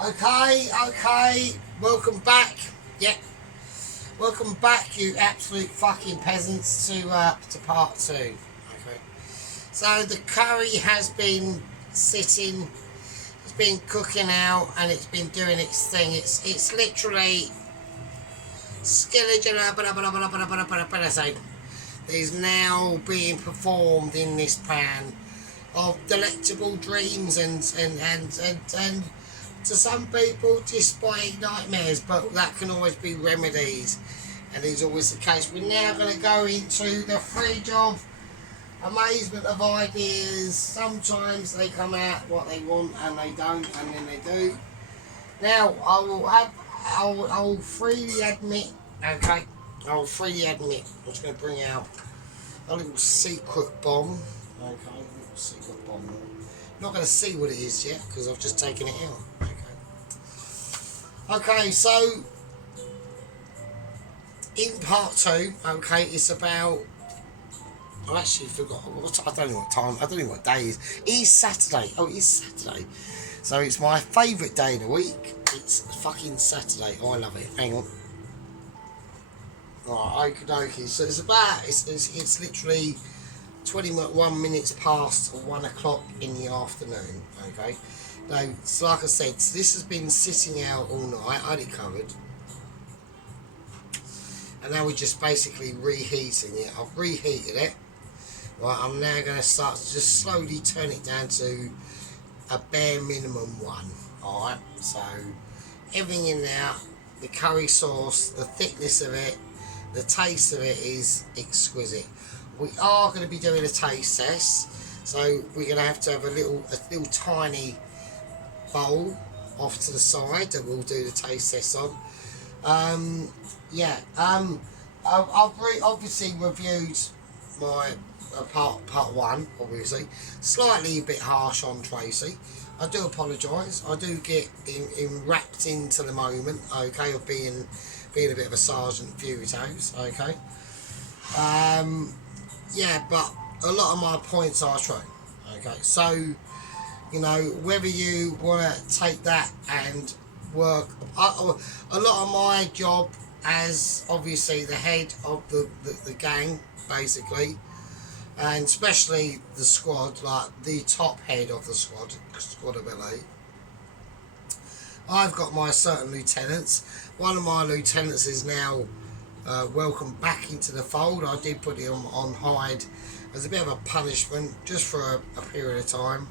Okay, welcome back. Yeah, welcome back, you absolute fucking peasants, to part two. Okay, so the curry has been sitting, it's been cooking out, and it's been doing its thing. It's literally skeleton is now being performed in this pan of delectable dreams and to some people despite nightmares, but that can always be remedies, and is always the case. We're now going to go into the fridge of amazement of ideas. Sometimes they come out what they want and they don't, and then they do. Now I will freely admit, okay, I'm just going to bring out a little secret bomb. Okay, a little secret bomb. Not going to see what it is yet because I've just taken it out. Okay, so in part two, okay, it's about. I actually forgot. I don't know what time. I don't know what day it is. It is Saturday. Oh, it is Saturday. So it's my favourite day of the week. It's fucking Saturday. Oh, I love it. Hang on. Right, okie dokie. So it's literally 21 minutes past 1 o'clock in the afternoon. Okay. Now, so like I said, this has been sitting out all night. I had it covered. And now we're just basically reheating it. I've reheated it. Right, I'm now going to start to just slowly turn it down to a bare minimum 1. Alright, so everything in there, the curry sauce, the thickness of it, the taste of it is exquisite. We are going to be doing a taste test, so we're going to have a little tiny bowl off to the side that we'll do the taste test on. I've obviously reviewed my part 1, obviously. Slightly a bit harsh on Tracy. I do apologise. I do get wrapped into the moment, okay, of being a bit of a Sergeant Furitos, okay. Yeah, but a lot of my points are true, okay. So, you know, whether you want to take that and work, a lot of my job as obviously the head of the gang, basically, and especially the squad, like the top head of the squad of LA. I've got my certain lieutenants. One of my lieutenants is now welcomed back into the fold. I did put him on hide as a bit of a punishment, just for a period of time.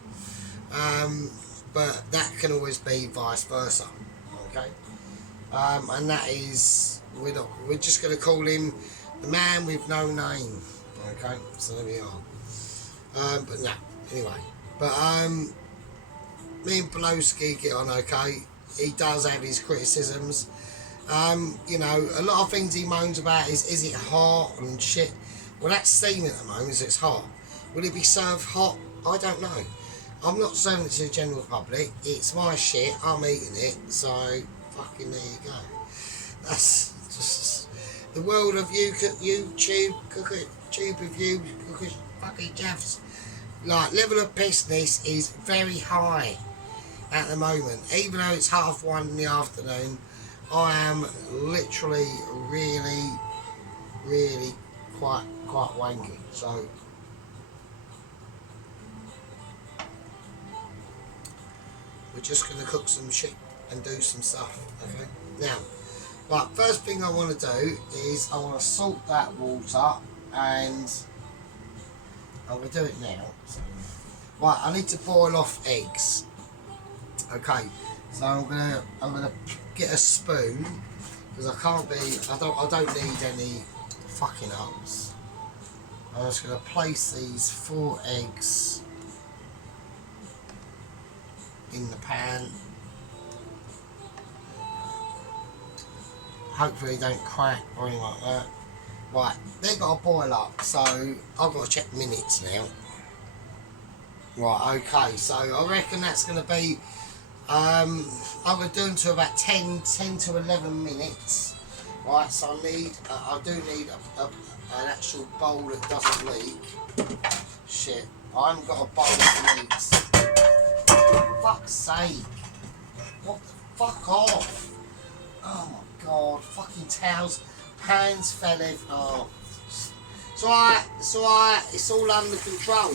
But that can always be vice versa. Okay, and that is we're just going to call him the man with no name. Okay, so there we are. But no, anyway. But me and Pelosi get on okay. He does have his criticisms. You know, a lot of things he moans about is it hot and shit. Well, that's steaming at the moment, so it's hot. Will it be served hot? I don't know. I'm not serving it to the general public. It's my shit. I'm eating it. So, fucking there you go. That's just the world of YouTube, tube review, fucking Jeffs. Like, level of pissness is very high at the moment. Even though it's 1:30 in the afternoon, I am literally really quite wanky. So we're just going to cook some shit and do some stuff. Okay, now, right, first thing I want to do is I want to salt that water, and I'm going to do it now. So, right, I need to boil off eggs. Okay, so I'm gonna get a spoon, because I don't need any fucking ups. I'm just gonna place these 4 eggs in the pan. Hopefully they don't crack or anything like that. Right, they've got to boil up, so I've got to check minutes now. Right, okay, so I reckon that's going to be, I'm going to do them to about 10 to 11 minutes. Right, so I do need an actual bowl that doesn't leak. Shit, I haven't got a bowl that leaks. For fuck's sake. What the fuck off. Oh my god, fucking towels, pans fell in. Oh. It's all under control.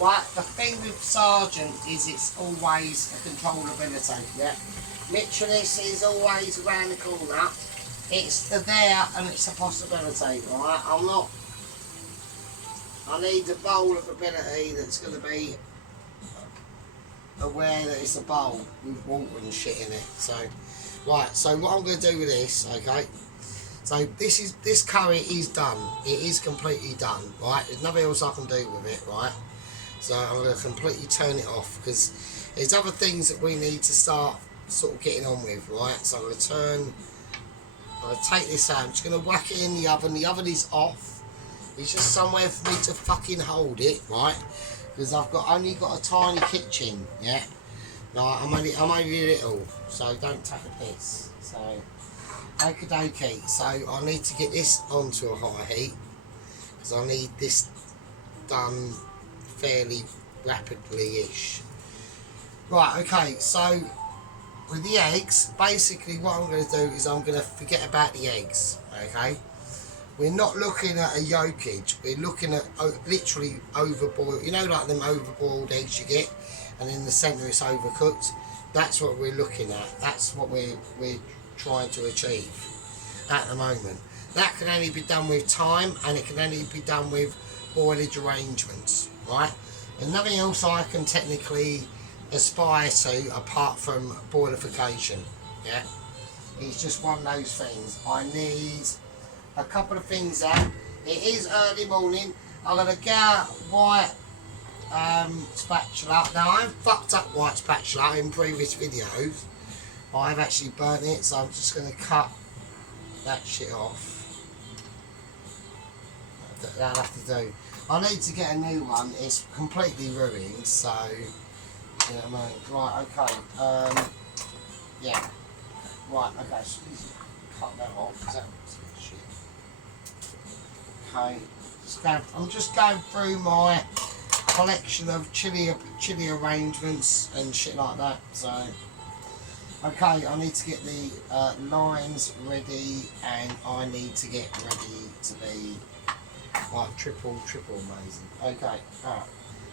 Right, the thing with Sergeant is it's always a controllability, yeah? Mitchellis is always around the corner. It's there and it's a possibility, right? I need a bowl of ability that's going to be aware that it's a bowl with water and shit in it. So, right, so what I'm going to do with this, okay? So this curry is done. It is completely done, right? There's nothing else I can do with it, right? So I'm going to completely turn it off because there's other things that we need to start sort of getting on with, right? So I'm going to take this out. I'm just going to whack it in the oven. The oven is off. It's just somewhere for me to fucking hold it, right? Because I've only got a tiny kitchen, yeah? No, I'm only little, so don't take a piss. So, okie dokie. So I need to get this onto a high heat because I need this done fairly rapidly-ish. Right, okay, so with the eggs, basically what I'm going to do is I'm going to forget about the eggs, okay? We're not looking at a yolkage, we're looking at literally overboiled, you know, like them overboiled eggs you get, and in the centre it's overcooked. That's what we're looking at, that's what we're trying to achieve at the moment. That can only be done with time, and it can only be done with boilage arrangements, right? And nothing else I can technically aspire to apart from boilification, yeah? It's just one of those things. I need a couple of things out. It is early morning. I'm going to get white spatula. Now, I've fucked up white spatula in previous videos. I've actually burnt it, so I'm just going to cut that shit off. That'll have to do. I need to get a new one. It's completely ruined, so you know what I mean. Right, okay. Yeah. Right, okay. So cut that off. Is that shit? Okay. I'm just going through my collection of chili arrangements and shit like that. So, okay. I need to get the limes ready, and I need to get ready to be. Like triple amazing. Okay, alright.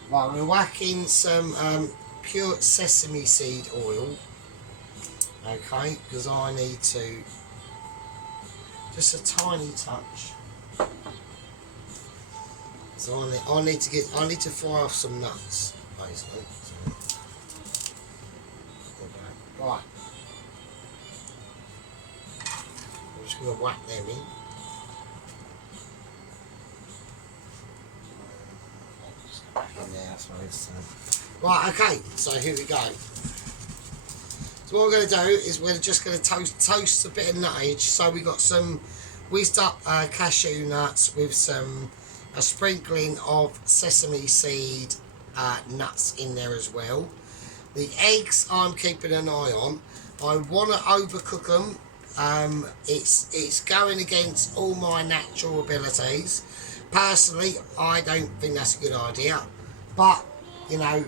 Right, we're whacking some pure sesame seed oil. Okay, because I need to just a tiny touch. So I need to fry off some nuts, basically. So, okay. Right. I'm just gonna whack them in. Right, okay, so here we go. So what we're going to do is we're just going to toast a bit of nuttage. So we got some whizzed up cashew nuts with a sprinkling of sesame seed nuts in there as well. The eggs I'm keeping an eye on. I want to overcook them. It's going against all my natural abilities. Personally, I don't think that's a good idea, but you know,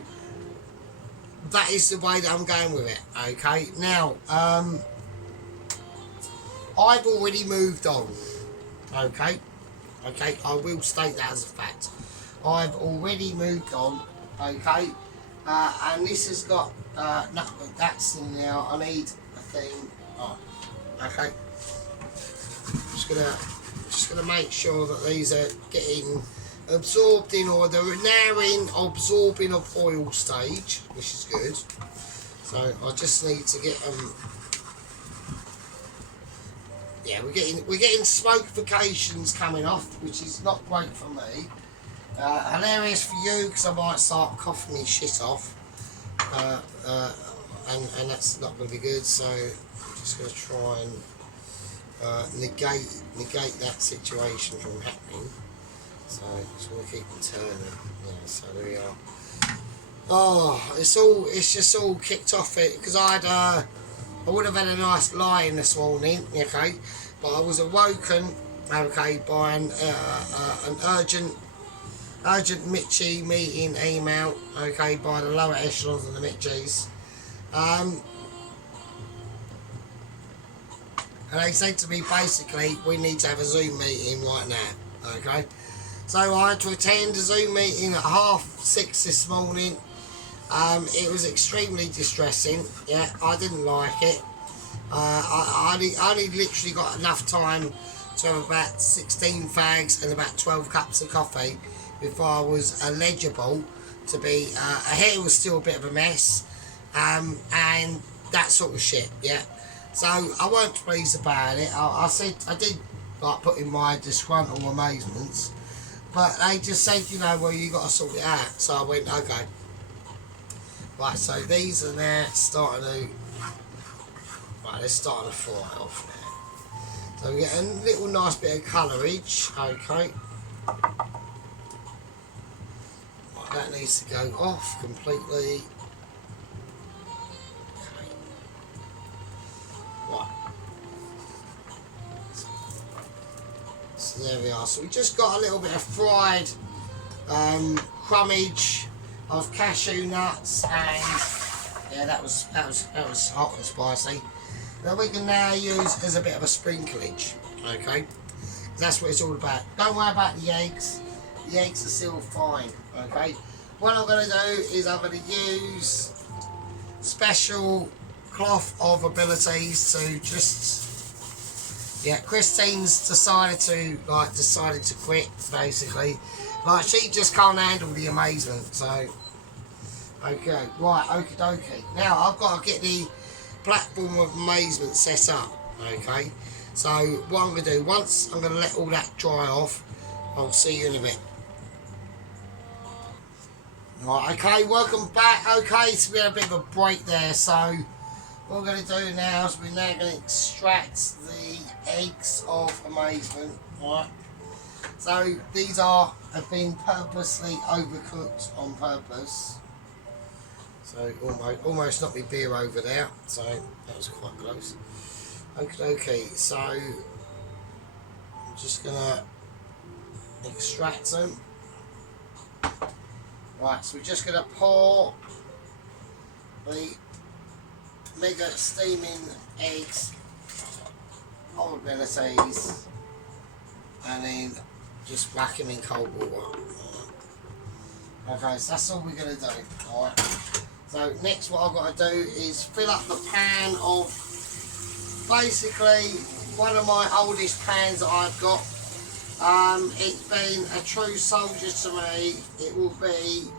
that is the way that I'm going with it. Okay, now I've already moved on. Okay, I will state that as a fact. I've already moved on. Okay, and this has got no, that's in now. I need a thing. Oh, okay. Just gonna make sure that these are getting absorbed in, or they're now in absorbing of oil stage, which is good. So I just need to get them. Yeah, we're getting smokeifications coming off, which is not great for me. Hilarious for you because I might start coughing me shit off, and that's not going to be good. So I'm just going to try and negate that situation from happening. So just want to keep them turning. Yeah, so there we are. Oh, it's just all kicked off it because I would have had a nice lie-in this morning, okay, but I was awoken, okay, by an urgent Mitchie meeting email, okay, by the lower echelons of the Mitchies. and they said to me basically, we need to have a Zoom meeting right now. Okay, so I had to attend a Zoom meeting at 6:30 this morning. It was extremely distressing. Yeah, I didn't like it. I only literally got enough time to have about 16 fags and about 12 cups of coffee before I was eligible to be. Her hair was still a bit of a mess, and that sort of shit. Yeah, so I weren't pleased about it. I said I did like put in my disgruntled amazements, but they just said, you know, well, you got to sort it out. So I went, okay. Right, so these are now starting to. Right, they're starting to fry off now. So we get a little nice bit of colourage. Okay. Right, that needs to go off completely. Okay. Right. So there we are. So we just got a little bit of fried crumbage of cashew nuts, and yeah, that was hot and spicy. That we can now use as a bit of a sprinklage. Okay, that's what it's all about. Don't worry about the eggs. The eggs are still fine. Okay, what I'm going to do is I'm going to use special cloth of abilities to just, yeah, Christine's decided to quit basically. Like, she just can't handle the amazement. So okay, right, okie dokie. Now I've got to get the platform of amazement set up. Okay, so what I'm going to do, once I'm going to let all that dry off, I'll see you in a bit. Right, okay, welcome back. Okay, so we had a bit of a break there. So what we're going to do now is we're now going to extract the eggs of amazement. Right, so these have been purposely overcooked on purpose. So almost knocked my beer over there, so that was quite close. Okay, so I'm just gonna extract them. Right, so we're just gonna pour the mega steaming eggs on abilities and then just whack them in cold water. Okay, so that's all we're gonna do. Alright. So next what I've got to do is fill up the pan of basically one of my oldest pans that I've got. It's been a true soldier to me. It will be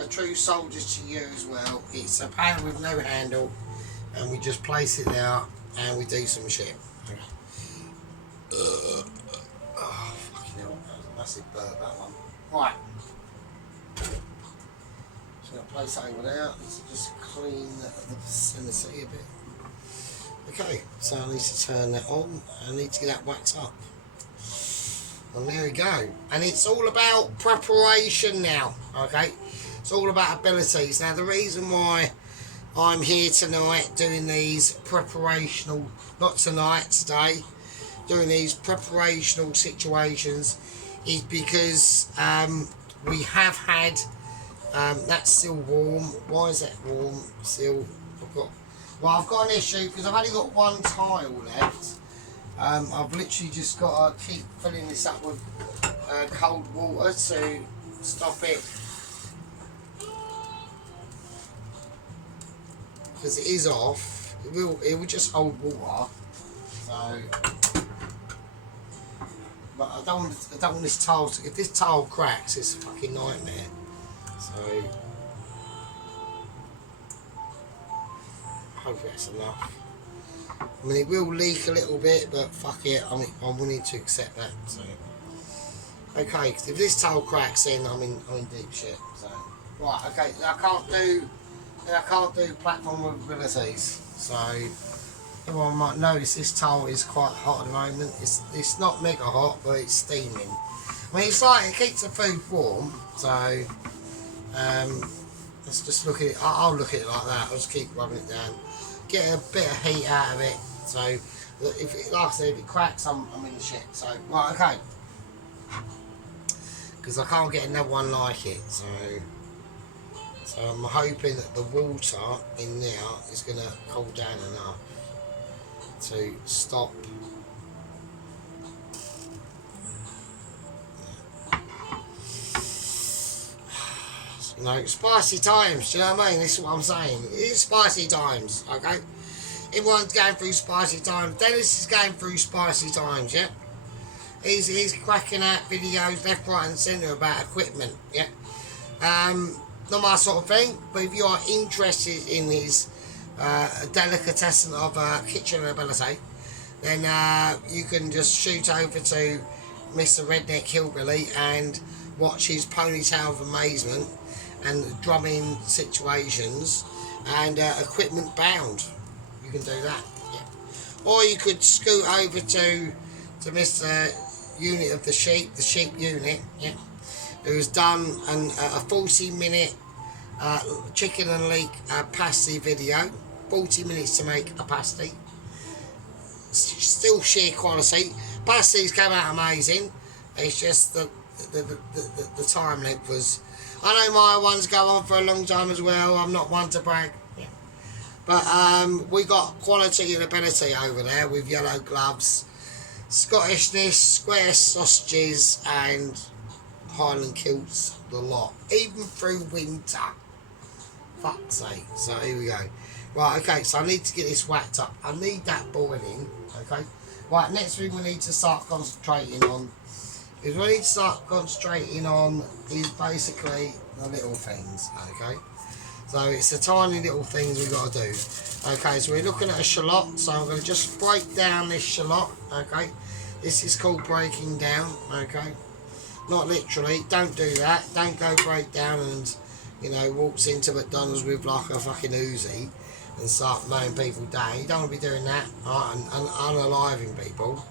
a true soldier to you as well. It's a pan with no handle, and we just place it there and we do some shit. Oh, fucking hell, that was a massive burp, that one. Right. Just going to place that over there. Let's just clean the vicinity a bit. Okay, so I need to turn that on. I need to get that waxed up. And there we go. And it's all about preparation now. Okay, it's all about abilities. Now the reason why I'm here tonight doing these preparational, not tonight, today, doing these preparational situations is because we have had, that's still warm. Why is that warm still? I've got an issue because I've only got one tile left. I've literally just got to keep filling this up with cold water to stop it, because it is off. It will just hold water. So, but I don't want this tile to, if this tile cracks, it's a fucking nightmare. So hopefully that's enough. I mean, it will leak a little bit, but fuck it, I'm willing to accept that. So, okay, cause if this tile cracks, then I'm in deep shit. So, right, okay, I can't do platform abilities. So, everyone might notice this tile is quite hot at the moment. It's not mega hot, but it's steaming. I mean, it's like it keeps the food warm. So, let's just look at it. I'll look at it like that. I'll just keep rubbing it down. Get a bit of heat out of it, so if it, like I said, if it cracks, I'm in shit. So right, okay, because I can't get another one like it. So I'm hoping that the water in there is gonna cool down enough. to stop. You know, spicy times, do you know what I mean? This is what I'm saying. It is spicy times, okay? Everyone's going through spicy times. Dennis is going through spicy times, yeah? He's cracking out videos left, right and centre about equipment, yeah? Not my sort of thing, but if you are interested in his delicatessen of kitchen ability, then you can just shoot over to Mr. Redneck Hillbilly and watch his ponytail of amazement and drumming situations and equipment bound. You can do that, yeah. Or you could scoot over to Mr. Unit of the sheep unit, yeah, who's done a 40-minute chicken and leek pasty video. 40 minutes to make a pasty. Still sheer quality. Pasties come out amazing. It's just the time length was. I know my ones go on for a long time as well. I'm not one to brag, yeah. But we got quality and ability over there with yellow gloves, Scottishness, square sausages, and Highland kilts, the lot, even through winter. Fuck's sake. So here we go. Right, okay, so I need to get this whacked up. I need that boiling, okay? Right, next thing we need to start concentrating on is basically the little things, okay? So it's the tiny little things we've got to do. Okay, so we're looking at a shallot, so I'm going to just break down this shallot, okay? This is called breaking down, okay? Not literally, don't do that. Don't go break down and, you know, walks into McDonald's with like a fucking Uzi and start mowing people down. You don't want to be doing that, right, and unaliving people,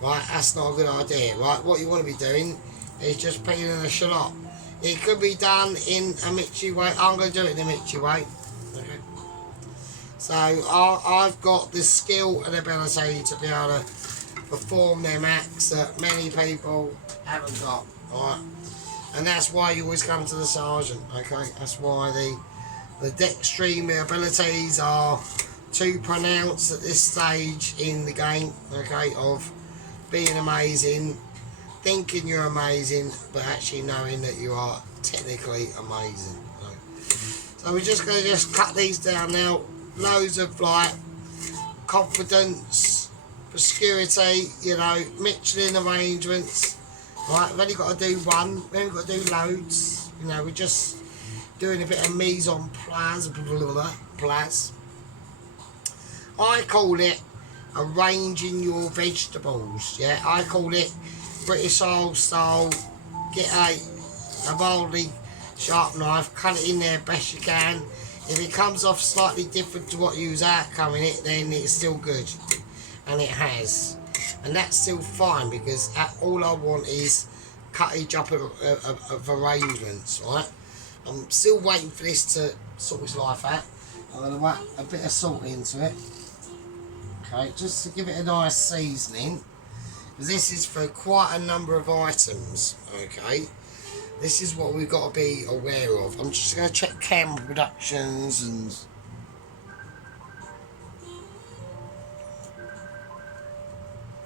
right? That's not a good idea, right? What you want to be doing is just peeling a shallot. It could be done in a Mitchy way. I'm going to do it in a Mitchy way, okay? So I've got the skill and ability to be able to perform them acts that many people haven't got, right? And that's why you always come to the sergeant, okay? That's why the dexterity abilities are too pronounced at this stage in the game, okay, of being amazing, thinking you're amazing, but actually knowing that you are technically amazing. Okay? So we're just going to just cut these down now. Loads of like confidence, obscurity, you know, Michelin arrangements. Right, we've only got to do one, we haven't got to do loads, you know, we're just doing a bit of mise en place. I call it arranging your vegetables, yeah, I call it British old style, get a mildly sharp knife, cut it in there best you can. If it comes off slightly different to what you was at coming it, then it's still good, and it has. And that's still fine because all I want is cuttage up of arrangements, right? I'm still waiting for this to sort his life out. I'm going to whack a bit of salt into it, okay, just to give it a nice seasoning. Because this is for quite a number of items, okay? This is what we've got to be aware of. I'm just going to check camera productions and...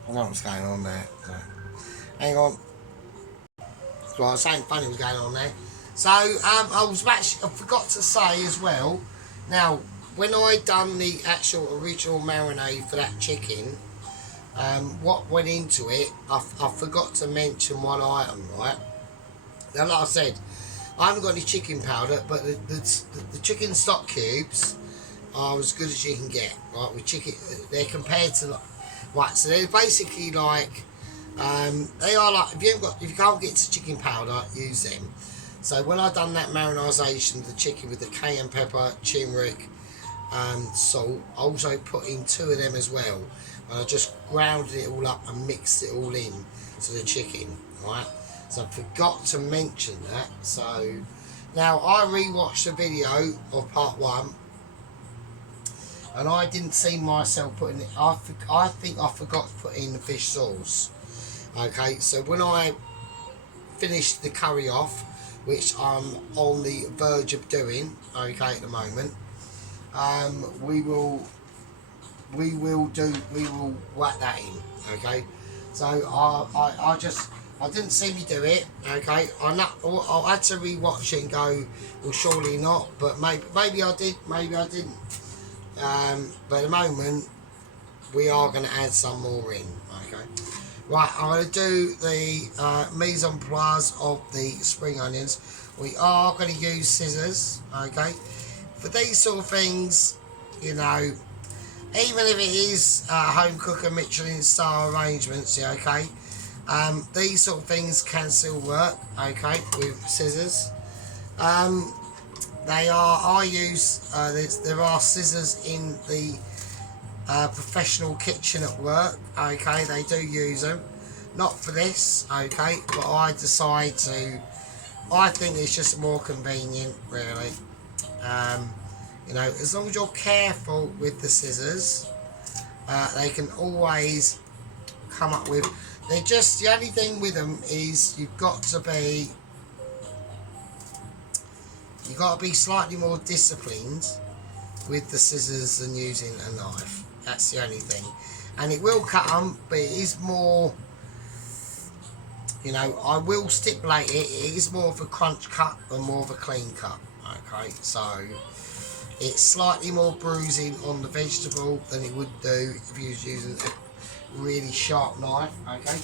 I don't know what's going on there. So, hang on. Right, something funny was going on there. So, I forgot to say as well. Now, when I done the actual original marinade for that chicken, what went into it, I forgot to mention one item, right? Now, like I said, I haven't got any chicken powder, but the chicken stock cubes are as good as you can get, right? With chicken, they're compared to. Right, so they're basically like, they are like, if you can't get to chicken powder, use them. So when I done that marinisation of the chicken with the cayenne pepper, turmeric, salt, I also put in 2 of them as well. And I just grounded it all up and mixed it all in to the chicken, right? So I forgot to mention that. So now I rewatched the video of part 1. And I didn't see myself putting it. I think I forgot to put in the fish sauce. Okay, so when I finish the curry off, which I'm on the verge of doing, okay, at the moment, we will we will whack that in. Okay, so I didn't see me do it. Okay, I had to rewatch it and go, well, surely not. But maybe I did, maybe I didn't. But at the moment, we are going to add some more in. Okay, right. I'm going to do the mise en place of the spring onions. We are going to use scissors. Okay, for these sort of things, you know, even if it is home cooker Michelin star arrangements, yeah, okay, these sort of things can still work, okay, with scissors. I use, there are scissors in the professional kitchen at work, okay, they do use them. Not for this, okay, but I think it's just more convenient, really. You know, as long as you're careful with the scissors, they can always come up with. They're just, the only thing with them is you've got to be slightly more disciplined with the scissors than using a knife. That's the only thing, and it will cut them, but it is more. You know, I will stipulate it. It is more of a crunch cut than more of a clean cut. Okay, so it's slightly more bruising on the vegetable than it would do if you was using a really sharp knife. Okay,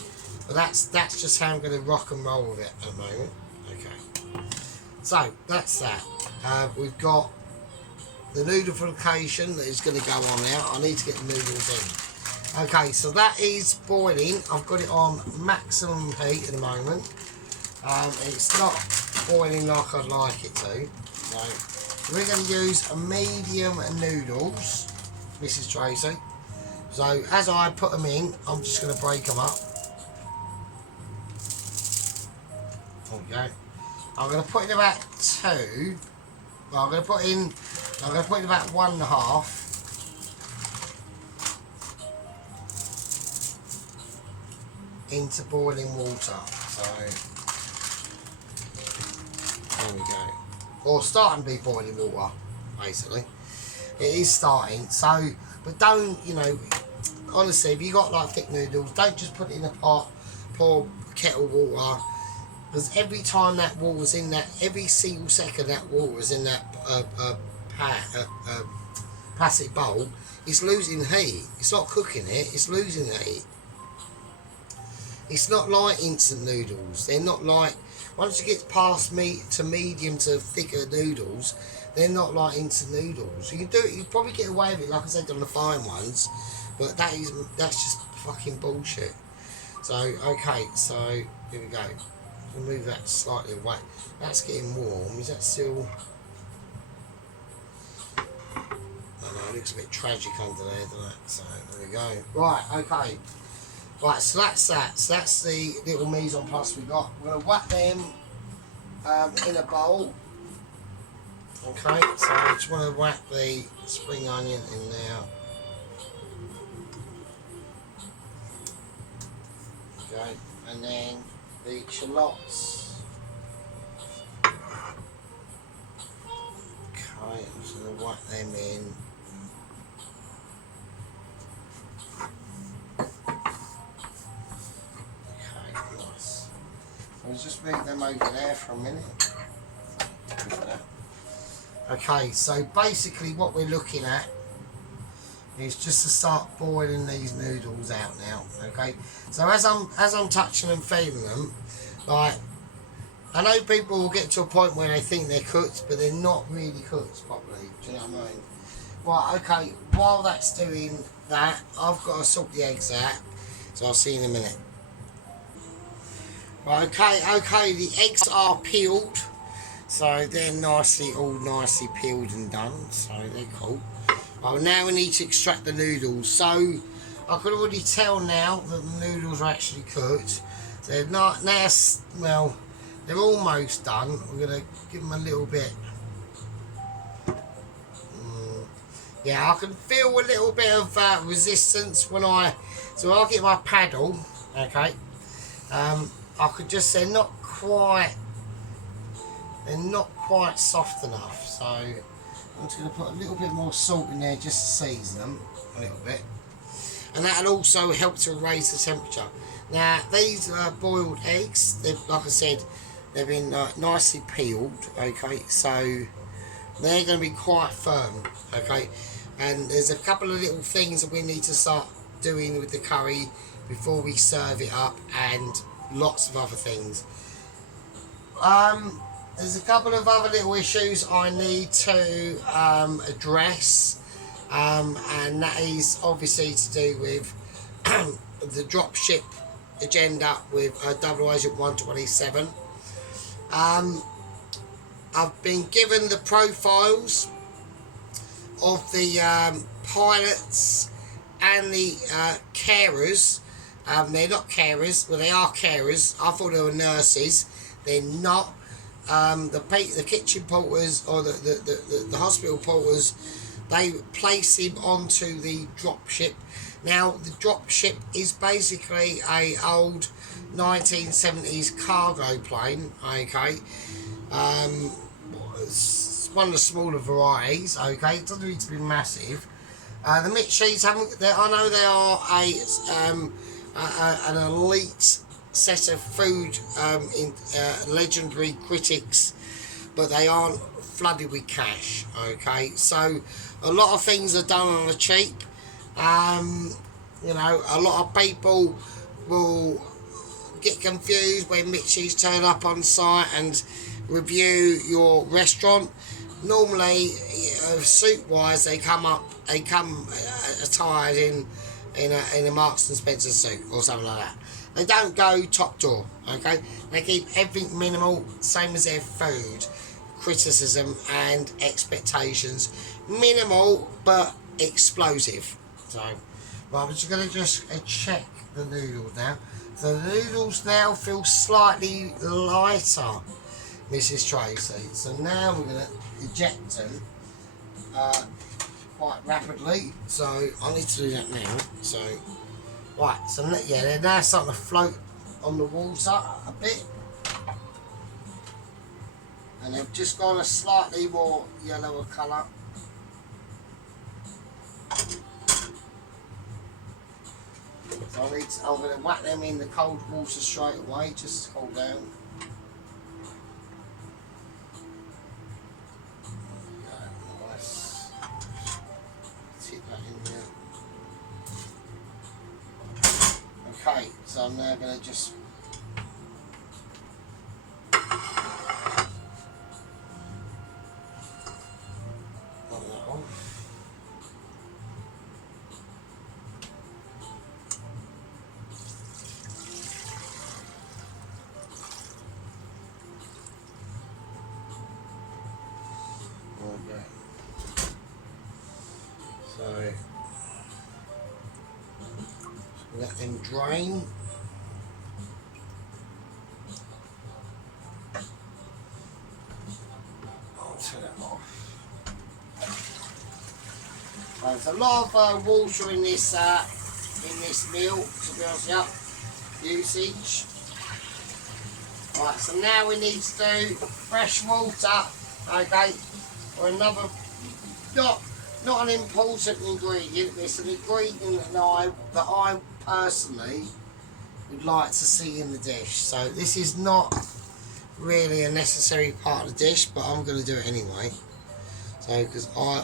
but that's just how I'm going to rock and roll with it at the moment. Okay, so that's that. We've got the noodleification that is going to go on now. I need to get the noodles in. Okay, so that is boiling. I've got it on maximum heat at the moment. It's not boiling like I'd like it to. So we're going to use a medium noodles, Mrs. Tracy. So as I put them in, I'm just going to break them up. Okay. I'm going to put in about 2. Well, I'm going to put in about 1.5. Into boiling water. So there we go. Or starting to be boiling water, basically. It is starting. So, but don't, you know, honestly, if you got like thick noodles, don't just put it in a pot, pour kettle water, because every time that water's in that, every single second that water's in that plastic bowl, it's losing heat. It's not cooking it, it's losing heat. It's not like instant noodles. They're not like, once you get past to medium to thicker noodles, they're not like instant noodles. You can do it, you probably get away with it, like I said, on the fine ones, but that's just fucking bullshit. So, okay, so here we go. We'll move that slightly away. That's getting warm. Is that still? I don't know, it looks a bit tragic under there, doesn't it? So, there we go. Right, okay. Right, so that's that. So that's the little mise en place we got. We're going to whack them in a bowl. Okay, so I just want to whack the spring onion in there. Okay, and then the shallots. Okay, I'm just going to whack them in. Let's just leave them over there for a minute. Okay, so basically what we're looking at is just to start boiling these noodles out now. Okay, so as I'm touching and feeling them, like, I know people will get to a point where they think they're cooked, but they're not really cooked properly. Do you know what I mean? Right, okay, while that's doing that, I've got to sort the eggs out, so I'll see you in a minute. Okay, the eggs are peeled, so they're all nicely peeled and done, so they're cool. Well, now we need to extract the noodles, so I can already tell now that the noodles are actually cooked. They're not, now, well, they're almost done. We're going to give them a little bit. Yeah, I can feel a little bit of resistance so I'll get my paddle, okay. I could just say they're not quite soft enough, so I'm just going to put a little bit more salt in there just to season them a little bit. And that'll also help to raise the temperature. Now, these boiled eggs, like I said, they've been nicely peeled, okay, so they're going to be quite firm, okay, and there's a couple of little things that we need to start doing with the curry before we serve it up, and lots of other things. There's a couple of other little issues I need to address, and that is obviously to do with the dropship agenda with Double Agent 127. I've been given the profiles of the pilots and the carers. They're not carers, well, they are carers. I thought they were nurses. They're not. The kitchen porters or the hospital porters, they place him onto the dropship. Now, the dropship is basically a old 1970s cargo plane, okay. It's one of the smaller varieties, okay. It doesn't need to be massive. The Mitshi's haven't. I know they are an elite set of food in legendary critics, but they aren't flooded with cash, okay. So a lot of things are done on the cheap. You know, a lot of people will get confused when Mitshi's turn up on site and review your restaurant. Normally, suit wise, they come attired in a Marks and Spencer suit or something like that. They don't go top door, okay. They keep everything minimal, same as their food. Criticism and expectations minimal but explosive. So, right, I'm just going to check the noodles now. So the noodles now feel slightly lighter, Mrs. Tracy. So now we're going to eject them quite rapidly. So I need to do that now. So, right, so yeah, they're now starting to float on the water a bit. And they've just got a slightly more yellower colour. So I'm going to whack them in the cold water straight away, just to cool down. Nice. Tip that in there. Okay, so I'm now going to just let them drain. I'll turn it off. There's a lot of water in this meal, to be honest with you, usage. Right, so now we need to do fresh water, okay, or another, not an important ingredient, it's an ingredient that I personally would like to see in the dish. So this is not really a necessary part of the dish, but I'm going to do it anyway. So because I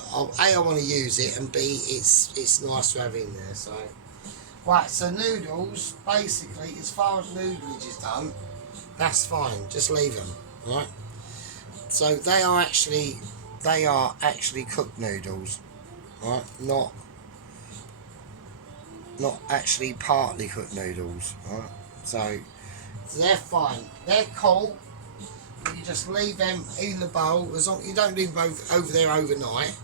want to use it, and B, it's nice to have in there. So right, so noodles, basically, as far as noodleage is done, that's fine. Just leave them, right? So they are actually cooked noodles, right? Not actually partly cooked noodles, right? So they're fine. They're cool. You just leave them in the bowl. As long you don't leave them over there overnight.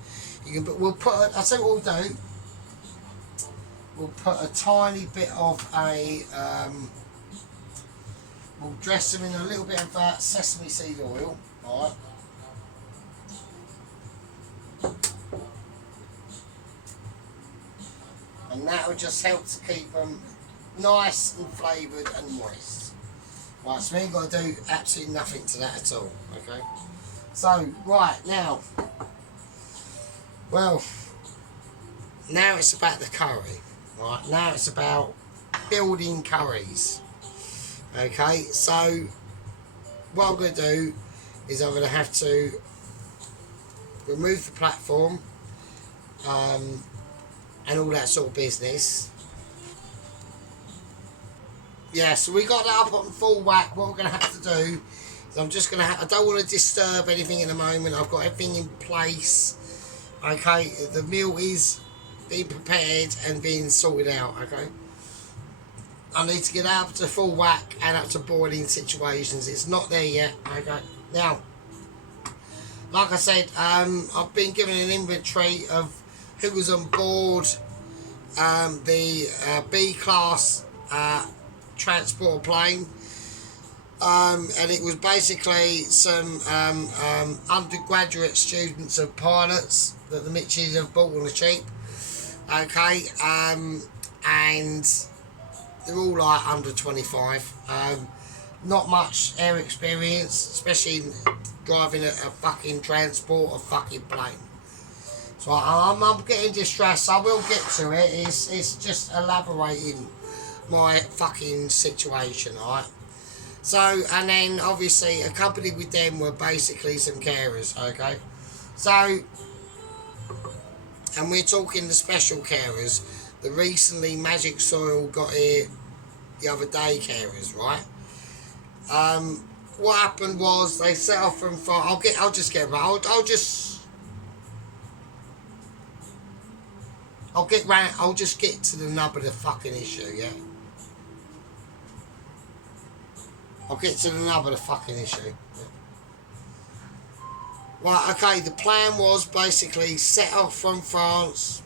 You can. We'll put. I'll tell you what we'll do. We'll put a tiny bit of a. We'll dress them in a little bit of sesame seed oil, right? And that will just help to keep them nice and flavoured and moist. Right, so we ain't got to do absolutely nothing to that at all, okay? So, right, now, Well, now it's about the curry. Right, now it's about building curries. Okay, so what I'm going to do is I'm going to have to remove the platform and all that sort of business. Yeah, so we got that up on full whack. What we're going to have to do is I'm just going to I don't want to disturb anything in the moment. I've got everything in place. Okay, the meal is being prepared and being sorted out. Okay, I need to get up to full whack and up to boiling situations. It's not there yet. Okay, now, like I said, I've been given an inventory of who was on board the B class transport plane, and it was basically some undergraduate students of pilots that the Mitchies have bought on the cheap. Okay, and they're all like under 25. Not much air experience, especially driving a fucking transport, a fucking plane. So I'm getting distressed. I will get to it. It's just elaborating my fucking situation, alright? So, and then obviously accompanied with them were basically some carers, okay? So, and we're talking the special carers, the recently Magic Soil got here the other day carers, right? What happened was they set off from far. I'll just get to the nub of the fucking issue, yeah? I'll get to the nub of the fucking issue. Yeah. Right, okay, the plan was basically set off from France,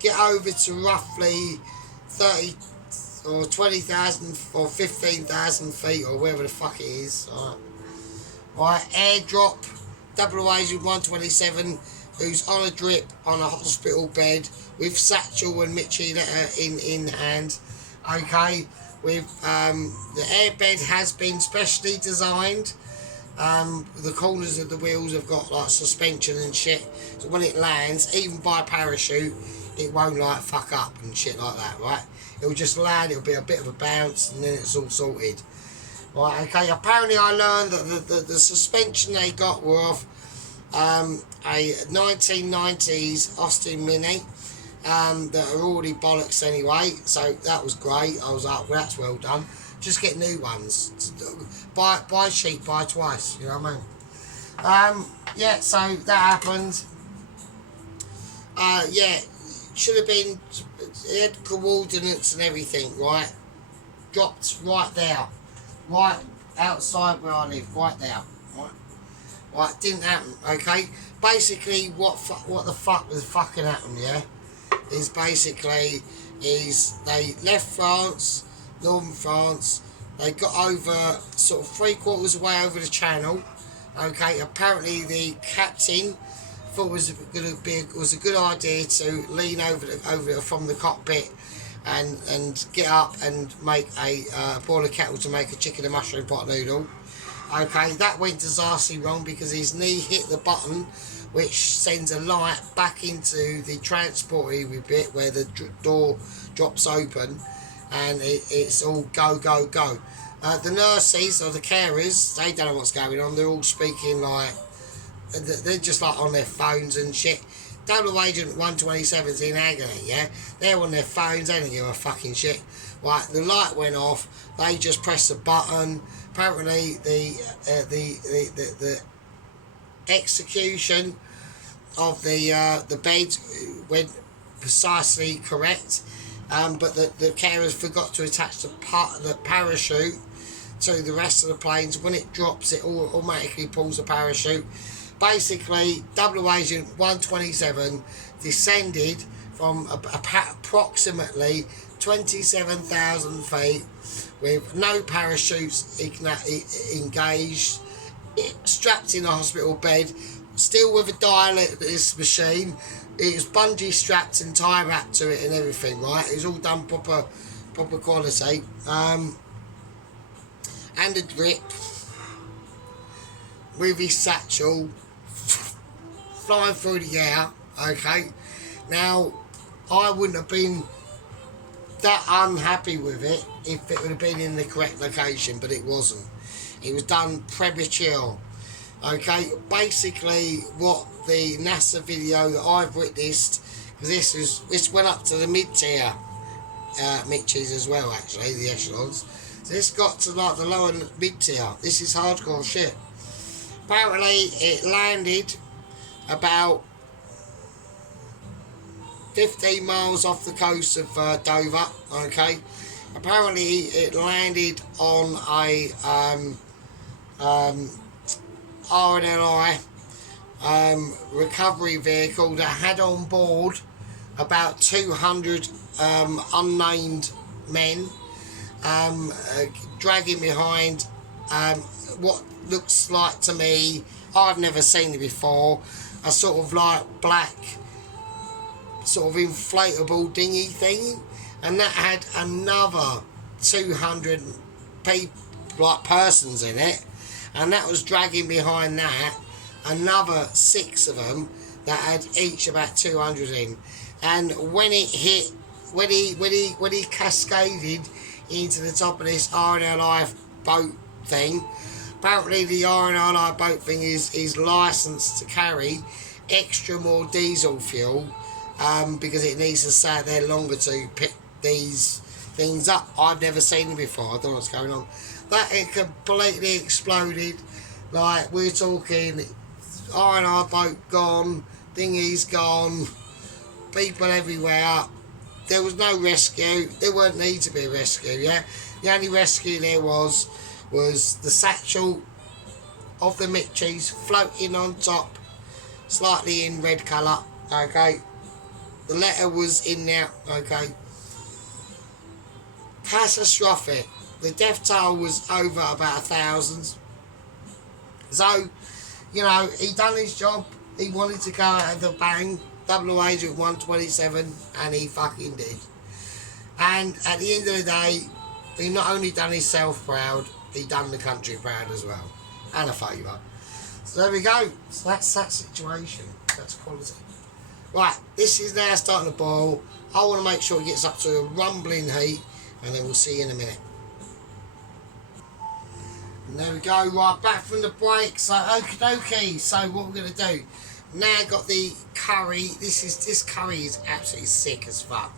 get over to roughly 30 or 20,000 or 15,000 feet or wherever the fuck it is. Alright, airdrop Double Agent 127 who's on a drip on a hospital bed with Satchel and Mitchie in hand. Okay, with the airbed has been specially designed. The corners of the wheels have got like suspension and shit, so when it lands, even by parachute, it won't like fuck up and shit like that, right? It'll just land, it'll be a bit of a bounce, and then it's all sorted. Right, okay, apparently I learned that the suspension they got were off a 1990s Austin Mini that are already bollocks anyway, so that was great. I was like, well, that's well done. Just get new ones. Buy cheap, buy twice, you know what I mean? Yeah, so that happened. Yeah, should have been, it had coordinates and everything, right? Dropped right there. Right outside where I live, right there. Right, didn't happen, okay? Basically, what the fuck was fucking happened, yeah? Is basically, they left France, northern France, they got over, sort of 3/4 way over the channel, okay? Apparently the captain thought it was a good idea to lean over from the cockpit and get up and make a boil of kettle to make a chicken and mushroom pot noodle. Okay, that went disastrously wrong because his knee hit the button which sends a light back into the transporty bit where the door drops open, and it's all go, go, go. The nurses or the carers, they don't know what's going on. They're all speaking like, they're just like on their phones and shit. Double Agent 127's in agony, yeah? They're on their phones, they don't give a fucking shit. Right, the light went off, they just pressed the button. Apparently the execution of the bed went precisely correct, but the carers forgot to attach the parachute to the rest of the planes. When it drops, it automatically pulls the parachute. Basically, Double Agent 127 descended from approximately 27,000 feet with no parachutes engaged, strapped in a hospital bed, still with a dialysis machine. It was bungee strapped and tie wrapped to it and everything, right? It was all done proper quality. And a drip with his satchel flying through the air, Okay, now I wouldn't have been that unhappy with it if it would have been in the correct location, but it wasn't. It was done premature. Okay, basically what the NASA video that I've witnessed, because this went up to the mid-tier Mitchies as well, actually, the echelons. So this got to like the lower mid-tier. This is hardcore shit. Apparently it landed about 15 miles off the coast of Dover. Okay, apparently it landed on a RNLI recovery vehicle that had on board about 200 unnamed men, dragging behind what looks like to me, I've never seen it before, a sort of like black sort of inflatable dinghy thing, and that had another 200 people, like persons in it, and that was dragging behind that another 6 of them that had each about 200 in. And when it hit, when he cascaded into the top of this RNLI boat thing, apparently the RNLI boat thing is licensed to carry extra more diesel fuel, because it needs to stay there longer to pick these things up. I've never seen it before. I don't know what's going on. That it completely exploded. Like, we're talking RNR boat gone, dinghies gone, people everywhere. There was no rescue. There weren't need to be a rescue. Yeah, the only rescue there was the satchel of the Mitchies floating on top, slightly in red colour. Okay, the letter was in there. Okay, catastrophic. The death toll was over about 1,000. So, you know, he done his job. He wanted to go out of the bang, double agent 127, and he fucking did. And at the end of the day, he not only done himself proud, he done the country proud as well, and a favour. So there we go. So that's that situation. That's quality. Right, this is now starting to boil. I want to make sure it gets up to a rumbling heat, and then we'll see you in a minute. And there we go. Right, back from the break. So okie dokie. So what we're gonna do now? Got the curry. This curry is absolutely sick as fuck.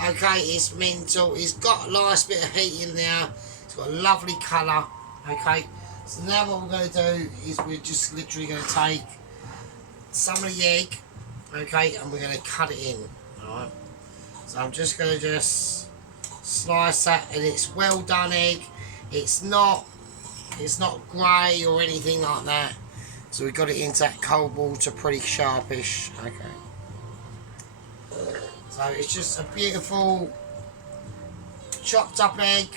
Okay, it's mental. It's got a nice bit of heat in there. It's got a lovely colour. Okay, so now what we're going to do is we're just literally going to take some of the egg, okay, and we're going to cut it in. Alright, so I'm just going to just slice that, and it's well done egg. It's not grey or anything like that. So we got it into that cold water, pretty sharpish. Okay. So it's just a beautiful chopped up egg.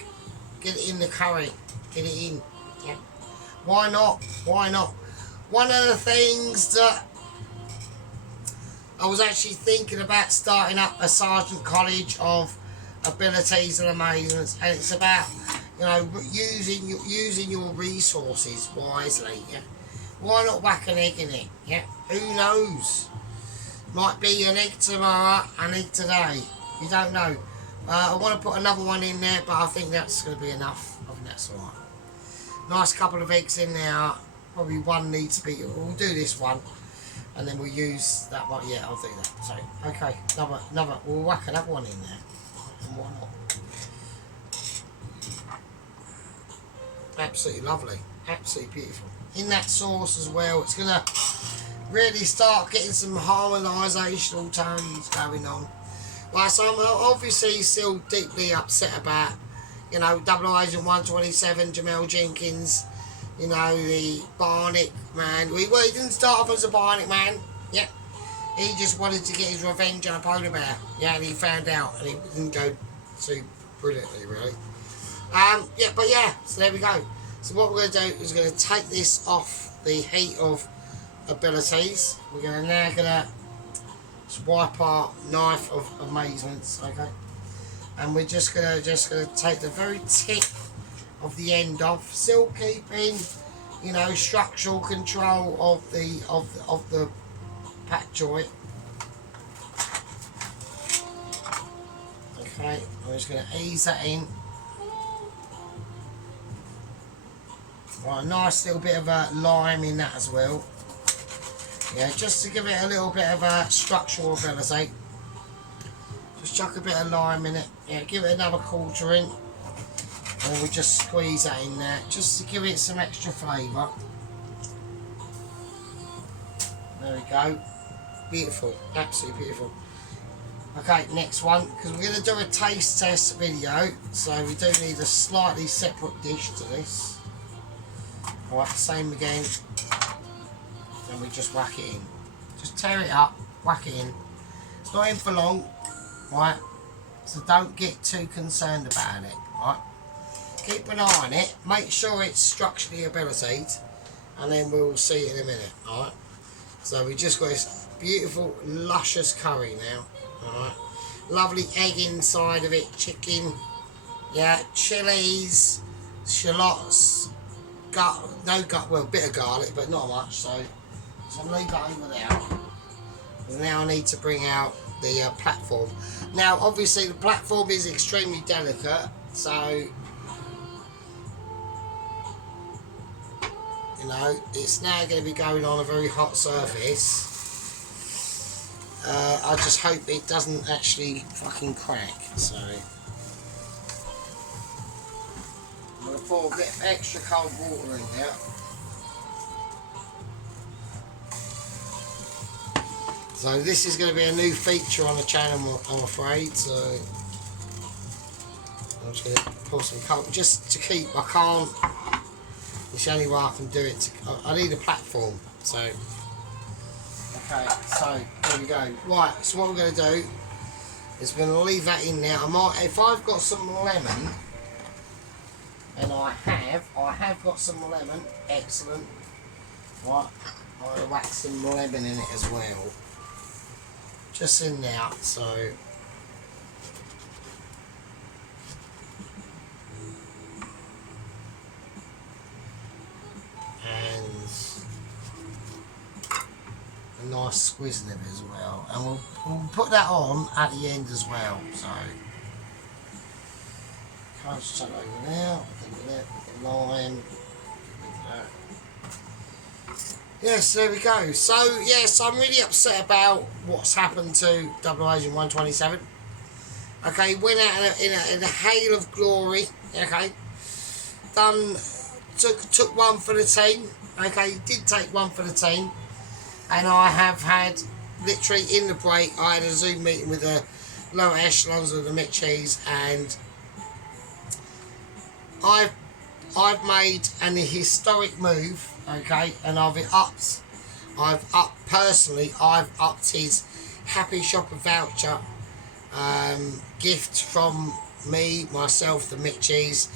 Get it in the curry. Get it in. Yeah. Why not? Why not? One of the things that I was actually thinking about starting up a sergeant college of abilities and amazements, and it's about, you know, using your resources wisely. Yeah. Why not whack an egg in it? Yeah. Who knows? Might be an egg tomorrow, an egg today. You don't know. I want to put another one in there, but I think that's going to be enough. I think that's alright. Nice couple of eggs in there. Probably one needs to be. We'll do this one, and then we'll use that one. Yeah, I'll do that. So, okay, another. We'll whack another one in there. And why not? Absolutely lovely. Absolutely beautiful. In that sauce as well, it's going to really start getting some harmonisational tones going on. Right, so I'm obviously still deeply upset about, you know, Double Agent 127, Jamel Jenkins, you know, the Bionic Man. Well, he didn't start off as a Bionic Man, yeah. He just wanted to get his revenge on a polar bear, yeah, and he found out, and he didn't go too brilliantly, really. Yeah, but yeah, so there we go. So what we're going to do is we're going to take this off the heat of abilities. We're going to now wipe our knife of amazements, okay, and we're just gonna take the very tip of the end off, still keeping, you know, structural control of the pat joint, Okay, I'm just going to ease that in. Right, a nice little bit of a lime in that as well. Yeah, just to give it a little bit of a structural ability. Just chuck a bit of lime in it. Yeah, give it another quarter in. And we just squeeze that in there, just to give it some extra flavour. There we go. Beautiful, absolutely beautiful. Okay, next one, because we're going to do a taste test video, so we do need a slightly separate dish to this. Alright, same again. And we just whack it in. Just tear it up, whack it in. It's not in for long, right? So don't get too concerned about it, right? Keep an eye on it, make sure it's structurally abilitied, and then we'll see it in a minute, alright? So we just got this beautiful, luscious curry now, alright? Lovely egg inside of it, chicken, yeah, chilies, shallots, bit of garlic, but not much, so I'll leave that over there. And now I need to bring out the platform. Now, obviously, the platform is extremely delicate, so you know, it's now going to be going on a very hot surface. I just hope it doesn't actually fucking crack. So I'm going to pour a bit of extra cold water in there. So this is going to be a new feature on the channel, I'm afraid. So I'm just going to pour some cold, just to keep. I can't. It's the only way I can do it. I need a platform. So okay. So there we go. Right. So what we're going to do is we're going to leave that in there. If I've got some lemon, and I have got some lemon. Excellent. Right. I'll whack some lemon in it as well. Just in there, so and a nice squeeze of it as well, and we'll put that on at the end as well. So can't just chuck it over now. With the lime. Yes, there we go. So, yes, I'm really upset about what's happened to Double Agent 127. Okay, went out in a hail of glory. Okay, took one for the team. Okay, did take one for the team. And I have had, literally in the break, I had a Zoom meeting with the lower echelons of the Mitchies, and I've made an historic move. Okay, and I've upped his Happy Shopper voucher gift from myself, the Mitchies,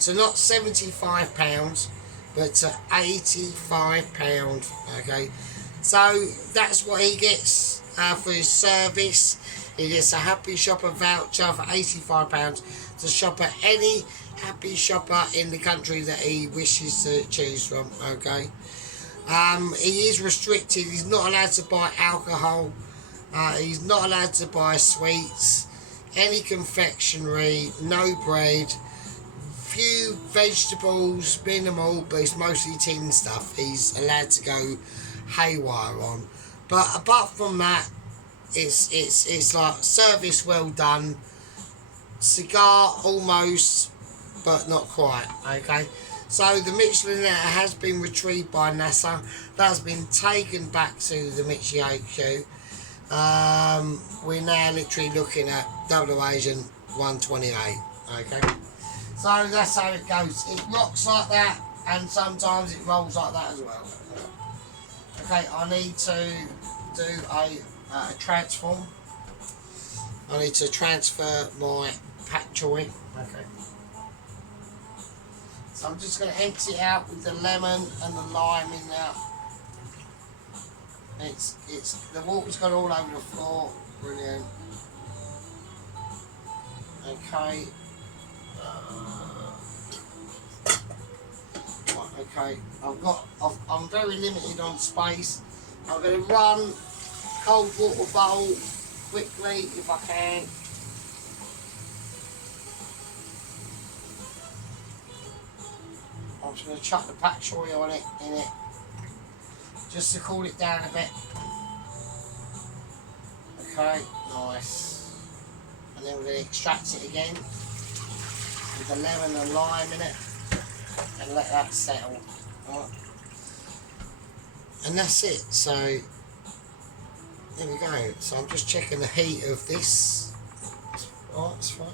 to not £75, but to £85. Okay, so that's what he gets for his service. He gets a Happy Shopper voucher for £85 to shop at any Happy Shopper in the country that he wishes to choose from. Okay, he is restricted. He's not allowed to buy alcohol. He's not allowed to buy sweets, any confectionery, no bread, few vegetables, minimal, but it's mostly tin stuff he's allowed to go haywire on. But apart from that, it's like service well done, cigar almost, but not quite. Okay, so the Michelin letter has been retrieved by NASA. That's been taken back to the Mitchie HQ. We're now literally looking at Double Agent 128. Okay, so that's how it goes. It rocks like that, and sometimes it rolls like that as well. Okay, I need to do a transform. I need to transfer my pak choy. Okay. So I'm just going to empty it out with the lemon and the lime in there. The water's gone all over the floor. Brilliant. Okay. Right, okay. I'm very limited on space. I'm going to run cold water bowl quickly if I can. just going to chuck the pak choi on it, in it, just to cool it down a bit. Okay, nice. And then we're going to extract it again with the lemon and lime in it and let that settle. Right. And that's it. So there we go. So I'm just checking the heat of this. Alright, that's fine.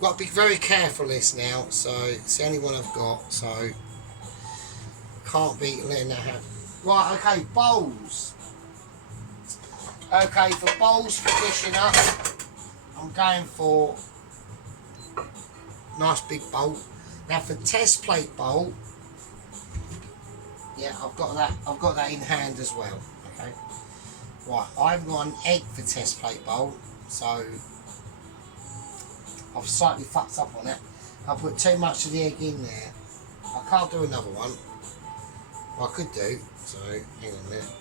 Got to be very careful this now. So it's the only one I've got. So can't be letting that happen. Right, okay, bowls. Okay, for bowls for dishing up, I'm going for nice big bowl. Now for test plate bowl, yeah, I've got that in hand as well. Okay. Right, I've got an egg for test plate bowl, so I've slightly fucked up on it. I put too much of the egg in there. I can't do another one. Well, I could do, so hang on a minute.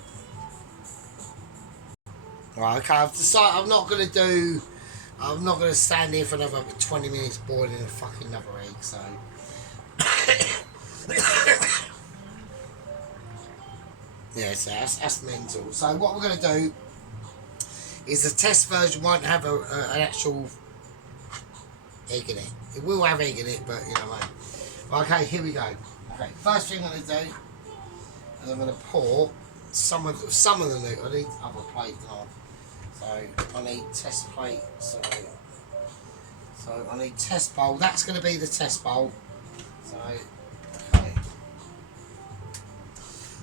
Right, okay, I've decided I'm not going to stand here for another 20 minutes boiling a fucking another egg, so. Yeah, so that's mental. So what we're going to do is the test version won't have an actual egg in it. It will have egg in it, but you know what I mean. Okay, here we go. Okay, first thing I'm going to do is I'm going to pour some of the noodle. I need other plate now. So I need test plate. So I need test bowl. That's going to be the test bowl. So okay.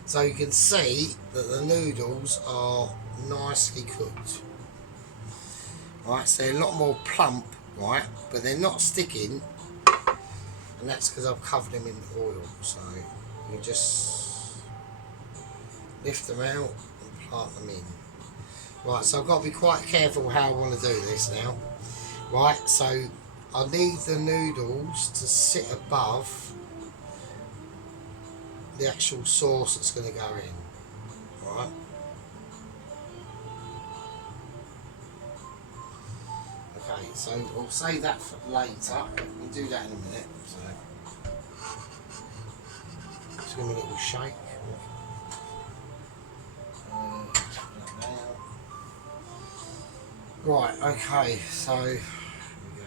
So you can see that the noodles are nicely cooked. Right, so they're a lot more plump, right, but they're not sticking, and that's because I've covered them in oil. So you just lift them out and plant them in. Right, so I've got to be quite careful how I want to do this now. Right, so I need the noodles to sit above the actual sauce that's going to go in. Right. Okay, so we'll save that for later. We'll do that in a minute. So just give me a little shake. Right, okay, so here we go.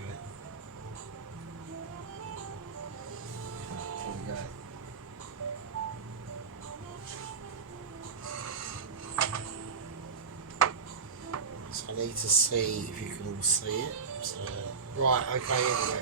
Here we go. So I need to see if you can all see it. So, right, okay, here we go.